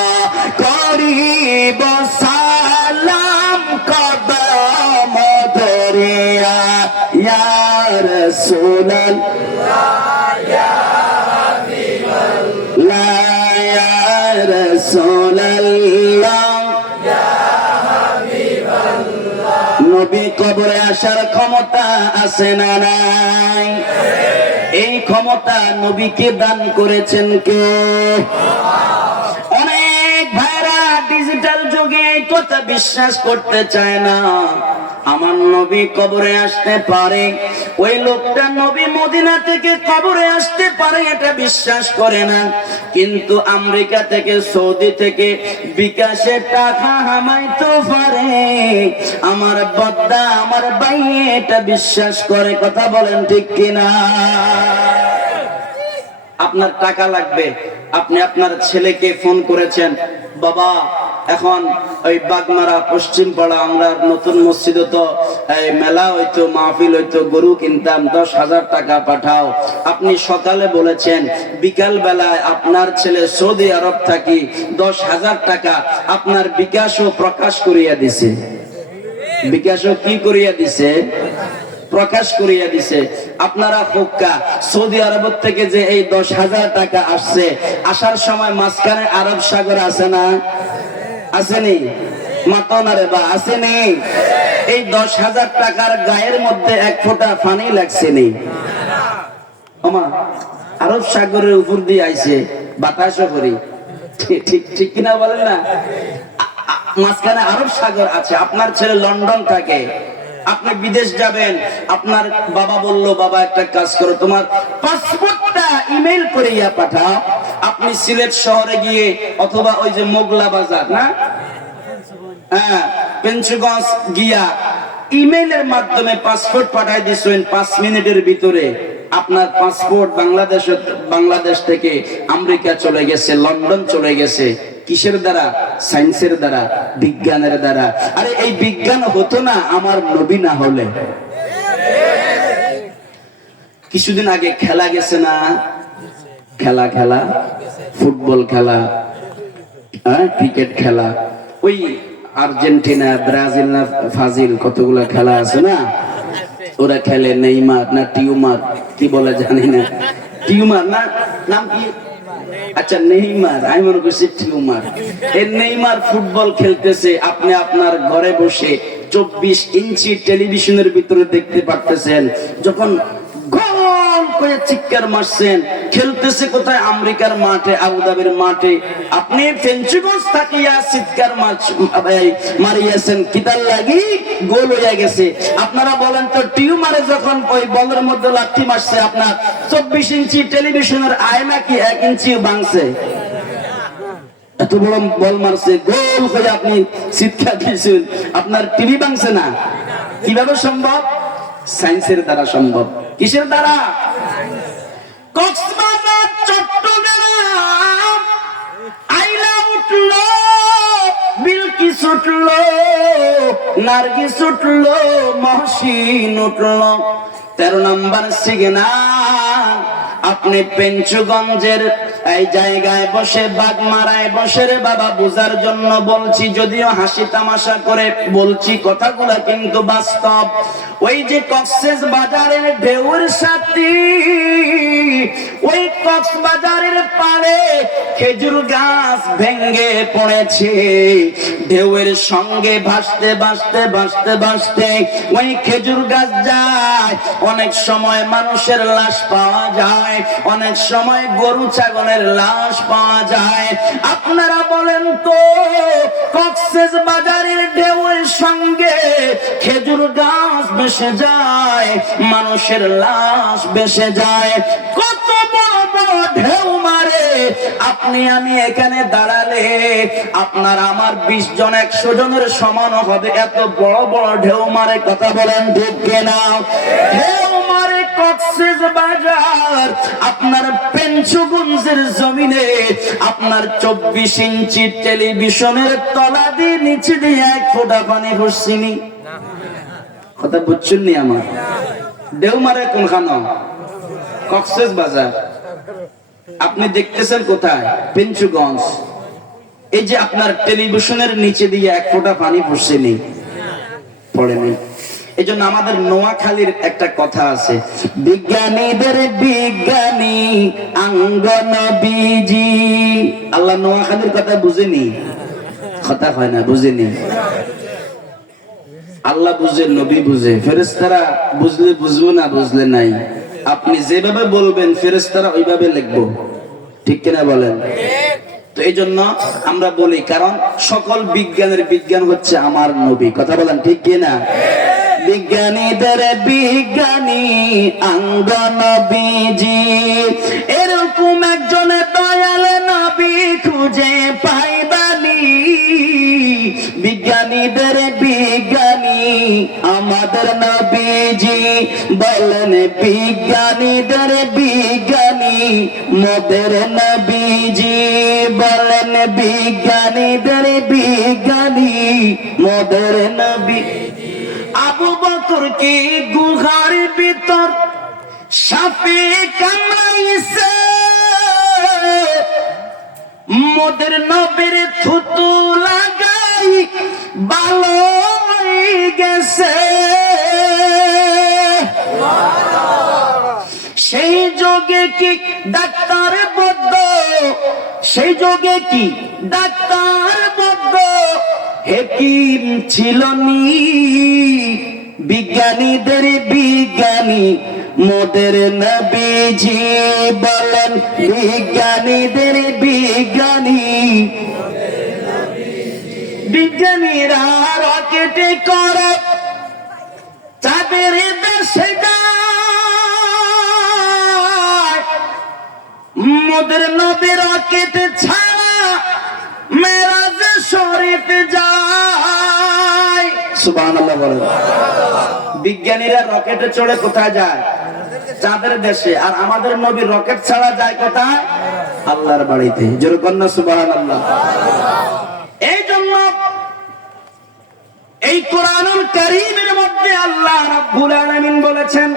করিব সালাম কদম ধরিয়া ইয়া রাসূলুল্লাহ ইয়া হাবিবাল্লাহ ইয়া রাসূলুল্লাহ ইয়া হাবিবাল্লাহ, নবী কবরে আসার ক্ষমতা আছে না নাই? এই ক্ষমতা নবীকে দান করেছেন কে? অনেক ভাইরা ডিজিটাল যুগে এই কথা বিশ্বাস করতে চায় না, আমার নবী কবরে আসতে পারে। ওই লোকটা নবী মদিনা থেকে কবরে আসতে পারে এটা বিশ্বাস করে না, কিন্তু আমেরিকা থেকে সৌদি থেকে বিকাশে টাকা হামাইতে পারে আমার বদ্দা আমার ভাই এটা বিশ্বাস করে। কথা বলেন ঠিক কিনা? আপনার টাকা লাগবে, আপনি আপনার ছেলেকে ফোন করেছেন, বাবা এখন ওই বাগমারা পশ্চিম পাড়া আমরা নতুন মসজিদে তো মেলা হইতো, মাহফিল হইতো, গরু কিনতাম, 10,000 টাকা পাঠাও। আপনি সকালে বলেছেন, বিকাল বেলায় আপনার ছেলে সৌদি আরব থাকি 10,000 টাকা আপনার বিকাশও প্রকাশ করিয়া দিছে। বিকাশও কি করিয়া দিছে? প্রকাশ করিয়া দিছে। আপনারা হোক্কা সৌদি আরব থেকে যে এই 10,000 টাকা আসছে, আসার সময় মাঝখানে আরব সাগর আছে না? আসেনি? মাতনারে বা আসেনি? এই 10,000 টাকার গায়ের মধ্যে এক ফোঁটা পানি লাগছে নি? ওমা, আরব সাগরের উপর দিয়ে আইছে, বাতাসও করি, ঠিক ঠিক কিনা বলেন না? মাঝখানে আরব সাগর আছে। আপনার ছেলে লন্ডন থাকে, আপনি বিদেশ যাবেন, আপনার বাবা বলল, বাবা একটা কাজ করো, তোমার পাসপোর্টটা ইমেল করিয়া পাঠাও। আপনি সিলেট শহরে গিয়ে অথবা ওই যে মোগলা বাজার না, হ্যাঁ, পেঞ্চগঞ্জ গিয়া ইমেইলের মাধ্যমে পাসপোর্ট পাঠাই দিয়েছেন, 5 মিনিটের ভিতরে আপনার পাসপোর্ট বাংলাদেশ থেকে আমেরিকা চলে গেছে, লন্ডন চলে গেছে। কিসের দ্বারা? সায়েন্সের দ্বারা, বিজ্ঞানের দ্বারা। আরে এই বিজ্ঞান হতো না আমার নবী না হলে। কিছুদিন আগে খেলা গেছে না, খেলা খেলা ফুটবল খেলা, ক্রিকেট খেলা, ওই আর্জেন্টিনা ব্রাজিল না ফাজিল কতগুলা খেলা আছে না, ওরা খেলে। নেইমার না টিউমার কি বলে জানি না, টিউমার না, নাম কি? আচ্ছা নেইমার, আমি মনে করছি টিউমার। এই নেইমার ফুটবল খেলতেছে, আপনি আপনার ঘরে বসে 24 ইঞ্চি টেলিভিশনের ভিতরে দেখতে পারতেছেন। যখন গোল করে চিৎকার মারছেন, খেলতেছে কোথায়? আমেরিকার মাঠে, আবুধাবির মাঠে। আপনি পেঞ্চগঞ্জ থাকিয়া চিৎকার মারিয়েছেন, কিতার লাগি গোল হয়ে গেছে। আপনারা বলেন তো, টিউমারে যখন ওই বলের মধ্যে লাঠি মারছে, আপনার 24 ইঞ্চি টেলিভিশনের আয়না কি 1 ইঞ্চি ভাঙছে? এত বড় বল মারছে, গোল হয়ে আপনি চিৎকার দিয়েছেন, আপনার টিভি ভাঙছে না। কিভাবে সম্ভব? সায়েন্সের দ্বারা সম্ভব। কিসের দ্বারা? কক্সবাজার চট্টগ্রাম আইলা উঠলো, বিলকিস উঠলো, নার্গিস উঠলো, মহসিন উঠলো, 13 নম্বর সিগন্যাল। আপনি পেঞ্চগঞ্জের এই জায়গায় বসে বাগ মারায় বসে রে বাবা বুঝার জন্য বলছি, যদিও হাসি তামাশা করে বলছি কথাগুলা কিন্তু বাস্তব। ওই যে কক্সেস বাজারের ঢেউর সাথী, ওই কক্সবাজারের পাড়ে খেজুর গাছ ভেঙে পড়েছে। ঢেউয়ের সঙ্গে ভাসতে ভাসতে ভাসতে ভাসতে ওই খেজুর গাছ যায়। অনেক সময় মানুষের লাশ পাওয়া যায়, অনেক সময় গরু ছাগলের লাশ পাওয়া যায়। আপনারা বলেন তো, কক্সেস বাজারের ঢেউয়ের সঙ্গে খেজুর গাছ ভেসে যায়, মানুষের লাশ ভেসে যায়। কত বড় বড় ঢেউ মারে। আপনি আমি এখানে দাঁড়ালে আপনার আমার 20 জন 100 জনের সমান হবে, এত বড় বড় ঢেউ মারে। কথা বলেন ঠিক কিনা? ঢেউ মারে কক্সেস বাজার আপনার পেঞ্চুগঞ্জের জমিনে। আপনার 24 ইঞ্চি টেলিভিশনের তলা দিয়ে নিচে দিয়ে 1 ফোঁটা পানি পড়ছিনি। কথা বুঝছেন নি আমার? ঢেউ মারে কোনখানে? কক্সেস বাজার। আপনি দেখতেছেন কোথায়? পেঞ্চুগঞ্জ। এই যে আপনার টেলিভিশনের নিচে দিয়ে 1 ফোঁটা পানি পড়ছেনি, পড়েনি। এই জন্য আমাদের নোয়াখালীর একটা কথা আছে, বিজ্ঞানীদের বিজ্ঞানী আঙ্গন বিজি। আল্লাহ নোয়াখালীর কথা বুঝেনি? কথা হয় না, বুঝেনি। আল্লাহ বুঝে, নবী বুঝে, ফেরেশতারা বুঝলে বুঝবো, না বুঝলে নাই। আপনি যেভাবে বলবেন ফেরেশতারা ওইভাবে লিখবো, ঠিক কিনা বলেন? তো এই জন্য আমরা বলি, কারণ সকল বিজ্ঞানের বিজ্ঞান হচ্ছে আমার নবী। কথা বলেন ঠিক কিনা? বিজ্ঞানীদের বিজ্ঞানী আঙ্গন বিজি, এরকম একজন দয়াল নবী খুঁজে পাইবানি। বিজ্ঞানীদের বিজ্ঞানী আমাদের নবীজি, বলেন বিজ্ঞানীদের বিজ্ঞানী মোদের নবীজি, বলেন বিজ্ঞানীদের বিজ্ঞানী মোদের নবী। আবু বকর কি গুহার ভিতর সাপে কামড়াইছে, মোদের নবীর থুতু লাগাই ভালো হয়ে গেছে। সেই যোগে কি ডাক্তার বদ্ধ, সেই যোগে কি ডাক্তার বদ্ধ হেকিম ছিল নি। বিজ্ঞানীদের বিজ্ঞানী মোদের নবীজি, বলেন বিজ্ঞানীদের বিজ্ঞানী। বিজ্ঞানীরা রকেটে করে চাঁদের দেশে যায়, মোদের নবী রকেট ছাড়া মেরাজ শরীফ যায়। সুবহানাল্লাহ বলেন। বিজ্ঞানীরা রকেটে চড়ে কোথায় যায়? চাঁদের দেশে। আর আমাদের নবী রকেট ছাড়া যায় কোথায়? আল্লাহর বাড়িতে। জোরে কন্যা সুবহানাল্লাহ। এই জন্য এই কোরআনুল কারীমের মধ্যে আল্লাহ রাব্বুল আলামিন বলেছেন,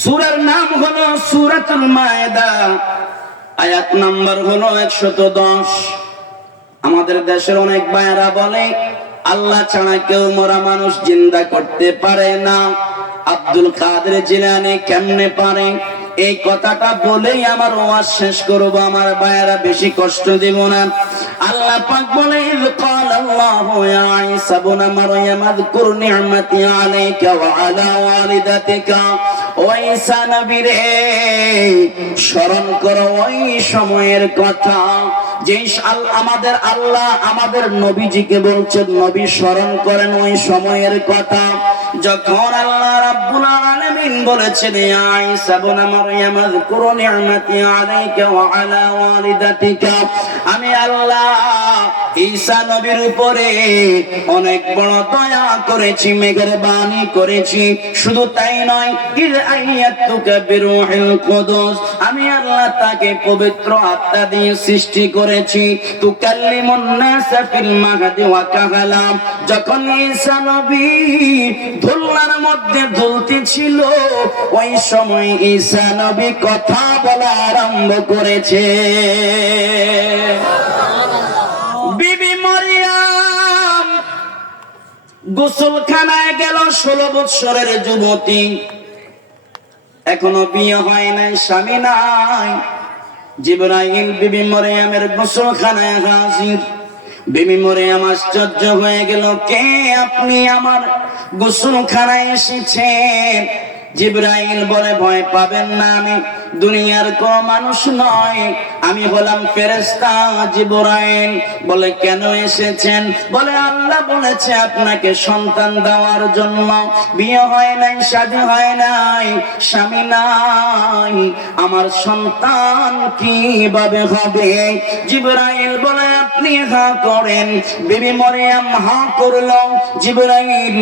সূরার নাম হলো সূরাতুল মায়েদা, আয়াত নাম্বার হলো 110। আমাদের দেশের অনেক ভাইয়েরা বলে আল্লাহ ছাড়া কেউ মরা মানুষ জিন্দা করতে পারে না। আব্দুল কাদের জিলানী কেমনে পারে? এই কথাটা বলেই আমার ওয়াজ শেষ করব। আমার ভাইয়েরা বেশি কষ্ট দেব না। আল্লাহ পাক বলে, ইয ক্বালাল্লাহু ইয়া ঈসা ইবনে মারইয়াম আযকুর নি'মাতি আলাইকা ওয়া আলা ওয়ালিদাতিকা। ও ঈসা নবী রে, স্মরণ করো ওই সময়ের কথা যে আমাদের আল্লাহ আমাদের নবীজিকে বলছেন, নবী স্মরণ করেন ওই সময়ের কথা যখন আল্লাহ রাব্বুল আলামিন বলেছেন, ইয়া ঈসা ইবনে মারইয়াম আযকুর নি'মাতি আলাইকা ওয়া আলা ওয়ালিদাতিকা। আমি আল্লাহ ঈসা নবীর উপরে অনেক বড় দয়া করেছি, মেহেরবানি করেছি। শুধু তাই নয়, ইয আইয়াতুকা বিরূহিল কুদুস, আমি আল্লাহ তাকে পবিত্র আত্মা দিয়ে সৃষ্টি করেছি। তুকাল্লিমুন নাসা ফিল মাহদি ওয়া কাহালা, যখন ঈসা নবী ধুলার মধ্যে দুলতেছিল, ওই সময় ঈসা নবী কথা বলা আরম্ভ করেছে। বিবি মরিয়ম গোসলখানায় গেল, 16 বছরের যুবতী, এখনো বিয়ে হয় নাই, স্বামী নাই। জিবরাইল বিবি মরিয়মের গোসলখানায় হাজির। বিবি মরিয়ম আশ্চর্য হয়ে গেল, কে আপনি আমার গোসলখানায় এসেছেন? জিবরাইল বলে, ভয় পাবেন না, আমি দুনিয়ার কোন মানুষ নয়, আমি হলাম ফেরেশতা জিবরাইল। বলে, কেন এসেছেন? বলে, আল্লাহ বলেছে আপনাকে সন্তান দেওয়ার জন্য। বিয়ে হয় নাই, শাদী হয় নাই, স্বামী নাই, আমার সন্তান কিভাবে হবে? জিবরাইল বলে, আপনি হা করেন। বিবি মরিয়ম হা করল। জিবরাইল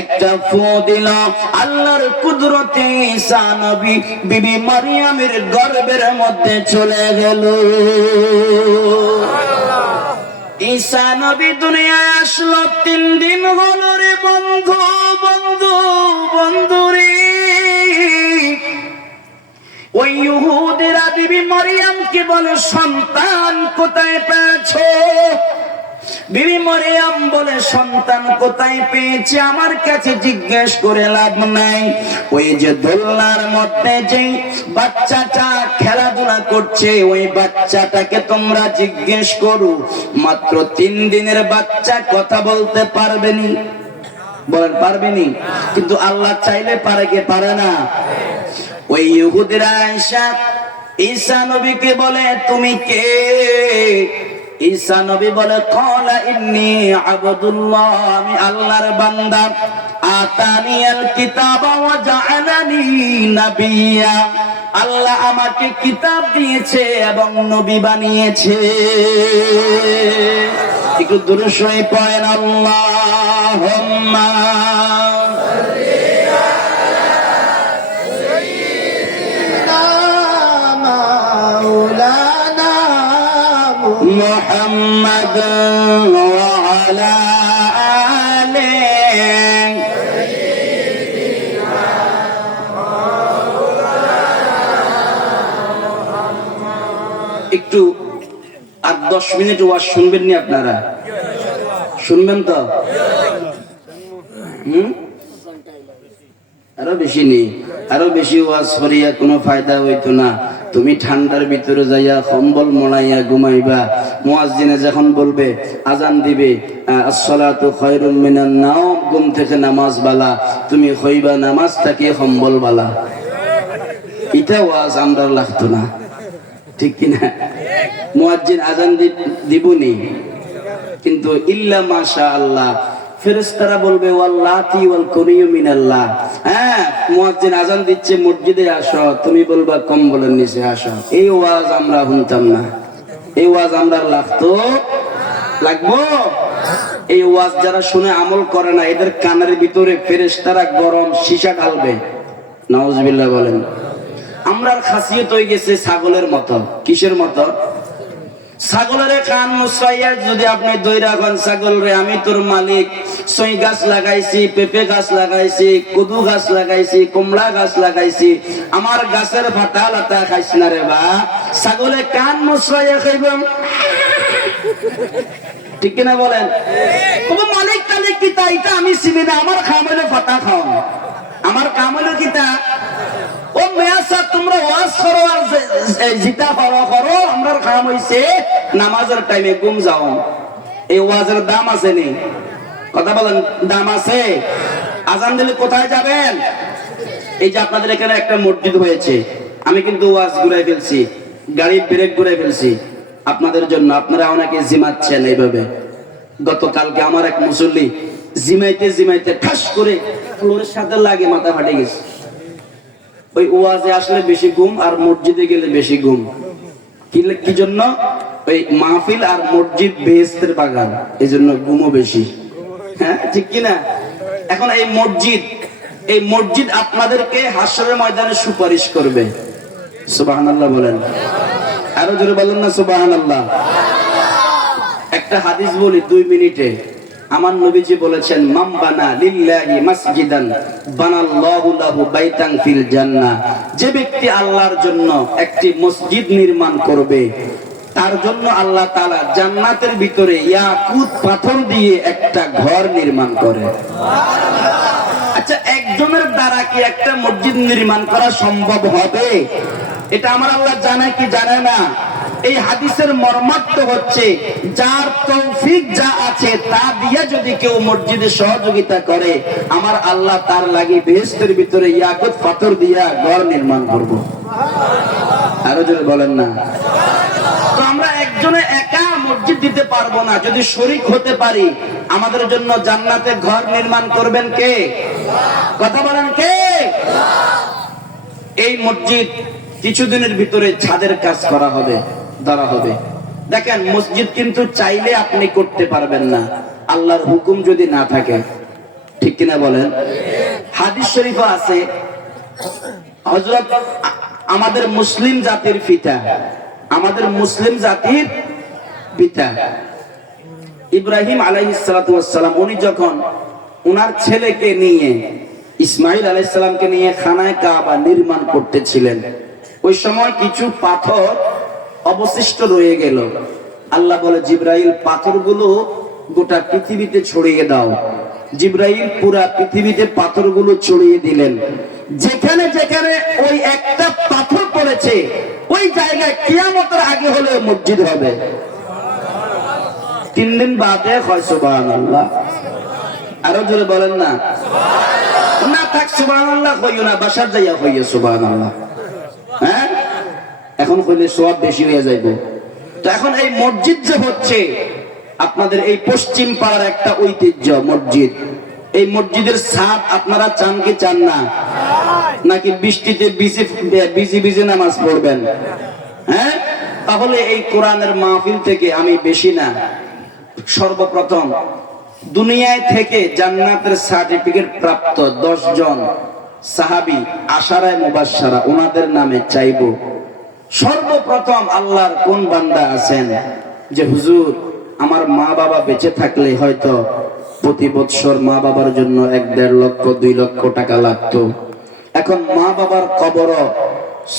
একটা ফু দিল। আল্লাহর কুদরতে ঈসা নবী বিবি মারিয়ামের গর্ভের মধ্যে চলে গেল। ঈসা নবী দুনিয়ায় আসলো, 3 দিন হলো রে বন্ধু, বন্ধু, বন্ধু রে। ওই ইহুদিরা বিবি মারিয়ামকে বলে, সন্তান কোথায় পেয়েছো? বিবি মরিয়ম বলে, সন্তান কোথায় পেয়েছে আমার কাছে জিজ্ঞেস করে লাভ নাই। ওই যে দোলনার মধ্যে যে বাচ্চাটা খেলাধুলা করছে, ওই বাচ্চাটাকে তোমরা জিজ্ঞেস করো। মাত্র 3 দিনের বাচ্চা, কথা বলতে পারবেনি। বলেন পারবেনি? কিন্তু আল্লাহ চাইলে পারে, কে পারে না? ওই ইহুদিরা আয়েশা ঈসা নবীকে বলে, তুমি কে? ঈসা নবী বলে, ক্বালা ইন্নী আবদুল্লাহ, আমি আল্লাহর বান্দা। আতানিয়াল কিতাবা ওয়া জাআলানি নাবিয়্যা, আল্লাহ আমাকে কিতাব দিয়েছে এবং নবী বানিয়েছে। একটু দরুদ শরীফ পড়েন, আল্লাহুম্মা মুহাম্মদ ওয়া আলা আলিহি। একটু 8-10 মিনিট ওয়াজ শুনবেন নি আপনারা? শুনবেন তো? আরো বেশি নেই, আরো বেশি ওয়াজ করিয়া কোনো ফায়দা হইতো না। তুমি ঠান্ডার ভিতরে যাইয়া কম্বল মোড়াইয়া ঘুমাইবা। মুয়াজ্জিনে যখন বলবে, আজান দিবে, আসসালাতু খায়রুম মিনান নাওম, ঘুম থেকে নামাজ বালা, তুমি হইবা নামাজটাকে কম্বল বালা। এটা ওয়াজ আমরা লাগতো না, ঠিক কিনা? মুয়াজ্জিন আজান দিবনি, কিন্তু ইল্লা মাশাআল্লাহ ফেরেশতারা বলবে, ওয়াল্লাতি ওয়াল কুরিয়ু মিনাল্লাহ। হ্যাঁ, মুয়াজ্জিন আজান দিচ্ছে, মসজিদে আসো, তুমি বলবা কম্বলের নিচে আসো। এই ওয়াজ আমরা শুনতাম না, এই ওয়াজ আমরা লাগবো। এই ওয়াজ যারা শুনে আমল করে না, এদের কানের ভিতরে ফেরেশতারা গরম সীসা ঢালবে। নাউজুবিল্লাহ বলেন। আমরার খাসিয়ত হয়ে গেছে ছাগলের মতো। কিসের মতো? ছাগলের কান মুছাইয়া যদি আপনি দইরা খান, ছাগল রে আমি তোর মালিক, সই গাছ লাগাইছি, পেঁপে গাছ লাগাইছি, কদু গাছ লাগাইছি, কমলা গাছ লাগাইছি, আমার গাছের ফাটা লাতা খাইছ না রে বা। ছাগলে কান মুছাইয়া খাইব, ঠিক কিনা বলেন? মালিক টালিক কিতা, এটা আমি চিনি না, আমার খাম হইলে ফাটা খাও, আমার কাম হইলো কিতা। ও মেয়াসা, তোমরা ওয়াজ করো আর জিতা করো করো, আমরার কাম হইছে নামাজের টাইমে ঘুম যাও। এই ওয়াজের দাম আছে নি? কথা বলেন, দাম আছে? আজান দিলে কোথায় যাবেন? এই যে আপনাদের এখানে একটা মসজিদ হয়েছে, আমি কিন্তু ওয়াজ ঘুরাই ফেলছি, গাড়ি ব্রেক ঘুরাই ফেলছি আপনাদের জন্য। আপনারা অনেকে জিমাচ্ছেন এইভাবে। গতকালকে আমার এক মুসল্লি জিমাইতে জিমাইতে ঠাস করে ফ্লোরের সাথে লাগে মাথা ফাটে গেছে। ওই ওয়াজে আসলে বেশি ঘুম আর মসজিদে গেলে বেশি ঘুম। কি জন্য? ওই মাহফিল আর মসজিদ বেহেশতের বাগান, এই জন্য গুমও বেশি। হ্যাঁ ঠিক কিনা? এখন এই মসজিদ আপনাদেরকে হাসরের ময়দানে সুপারিশ করবে। সুবহানাল্লাহ বলেন, আরো জোরে বলেন না সুবহানাল্লাহ। একটা হাদিস বলি 2 মিনিটে। আমার নবীজি বলেছেন, মান বানা লিল্লাহি মাসজিদান বানাল্লাহু লাহু বাইতান ফিল জান্নাহ। যে ব্যক্তি আল্লাহর জন্য একটি মসজিদ নির্মাণ করবে, তার জন্য আল্লাহ তাআলা জান্নাতের ভিতরে ইয়াকুত পাথর দিয়ে একটা ঘর নির্মাণ করে। আচ্ছা, একজনের দ্বারা কি একটা মসজিদ নির্মাণ করা সম্ভব হবে? এটা আমার আল্লাহ জানে কি জানে না? এই হাদিসের মর্মার্থ হচ্ছে, যার তৌফিক যা আছে তা দিয়ে যদি কেউ মসজিদে সহযোগিতা করে, আমার আল্লাহ তার লাগি বেহেশতের ভিতরে ইয়াকুত পাথর দিয়া ঘর নির্মাণ করব। আরো জোরে বলেন না। তো আমরা একজনে একা মসজিদ দিতে পারবো না, যদি শরীক হতে পারি আমাদের জন্য জান্নাতে ঘর নির্মাণ করবেন কে? কথা বলেন কে? এই মসজিদ কিছুদিনের ভিতরে ছাদের কাজ করা হবে, ধরা হবে। দেখেন, মসজিদ কিন্তু চাইলে আপনি করতে পারবেন না, আল্লাহর হুকুম যদি না থাকে। ঠিক কিনা বলেন? হাদিস শরীফে আছে, হযরত আমাদের মুসলিম জাতির পিতা, ইব্রাহিম আলাইহিস সালাতু ওয়াস সালাম, উনি যখন উনার ছেলেকে নিয়ে, ইসমাইল আলাইহিস সালামকে নিয়ে খানায় কাবা নির্মাণ করতেছিলেন, ওই সময় কিছু পাথর অবশিষ্ট রয়ে গেল। আল্লাহ বলে, জিবরাইল পাথরগুলো গোটা পৃথিবীতে ছড়িয়ে দাও। জিবরাইল পুরা পৃথিবীতে পাথরগুলো ছড়িয়ে দিলেন। যেখানে যেখানে ওই একটা পাথর পড়েছে, ওই জায়গায় কিয়ামতের আগে হলে মসজিদ হবে। 3 দিন বাদে হয় সুবহানাল্লাহ। আরো জোরে বলেন না। না থাক সুবহানাল্লাহ কইও না, বাসার যাইয়া কইও সুবহানাল্লাহ। হ্যাঁ, এখন কইলে সওয়াব বেশি হয়ে যাইবে। তো এখন এই মসজিদ যে হচ্ছে, আপনাদের এই পশ্চিম পাড়ার একটা ঐতিহ্য মসজিদ। এই মসজিদের ছাদ আপনারা চান কি চান না? নাকি বৃষ্টিতে ভিজে নামাজ পড়বেন? হ্যাঁ, তাহলে এই কোরআনের মাহফিল থেকে আমি বেশি না, সর্বপ্রথম দুনিয়ায় থেকে জান্নাতের সার্টিফিকেট প্রাপ্ত 10 জন সাহাবী আশারায়ে মুবাশশারা, ওনাদের নামে চাইবো। সর্বপ্রথম আল্লাহর কোন বান্দা আছেন যে হুজুর আমার মা বাবা বেঁচে থাকলে হয়তো প্রতি বছর মা বাবার জন্য 1-1.5 লক্ষ 2 লক্ষ টাকা লাগতো, এখন মা বাবার কবর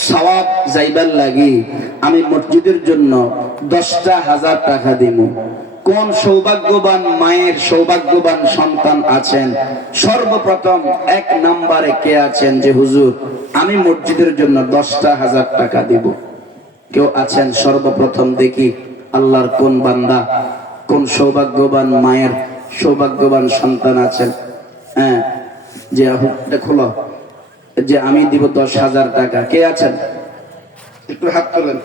সওয়াব যাইবার লাগি আমি মসজিদের জন্য 10,000 টাকা দিব। কোন সৌভাগ্যবান মায়ের সৌভাগ্যবান সন্তান আছেন? সর্বপ্রথম 1 নম্বরে কে আছেন যে হুজুর আমি মসজিদের জন্য 10,000 টাকা দিব? কেউ আছেন? সর্বপ্রথম দেখি আল্লাহর কোন বান্দা, কোন সৌভাগ্যবান মায়ের সৌভাগ্যবান সন্তান আছেন? হ্যাঁ, যে খোলো, যে আমি দিব 10,000 টাকা। কে আছেন? একটু হাত তোলেন।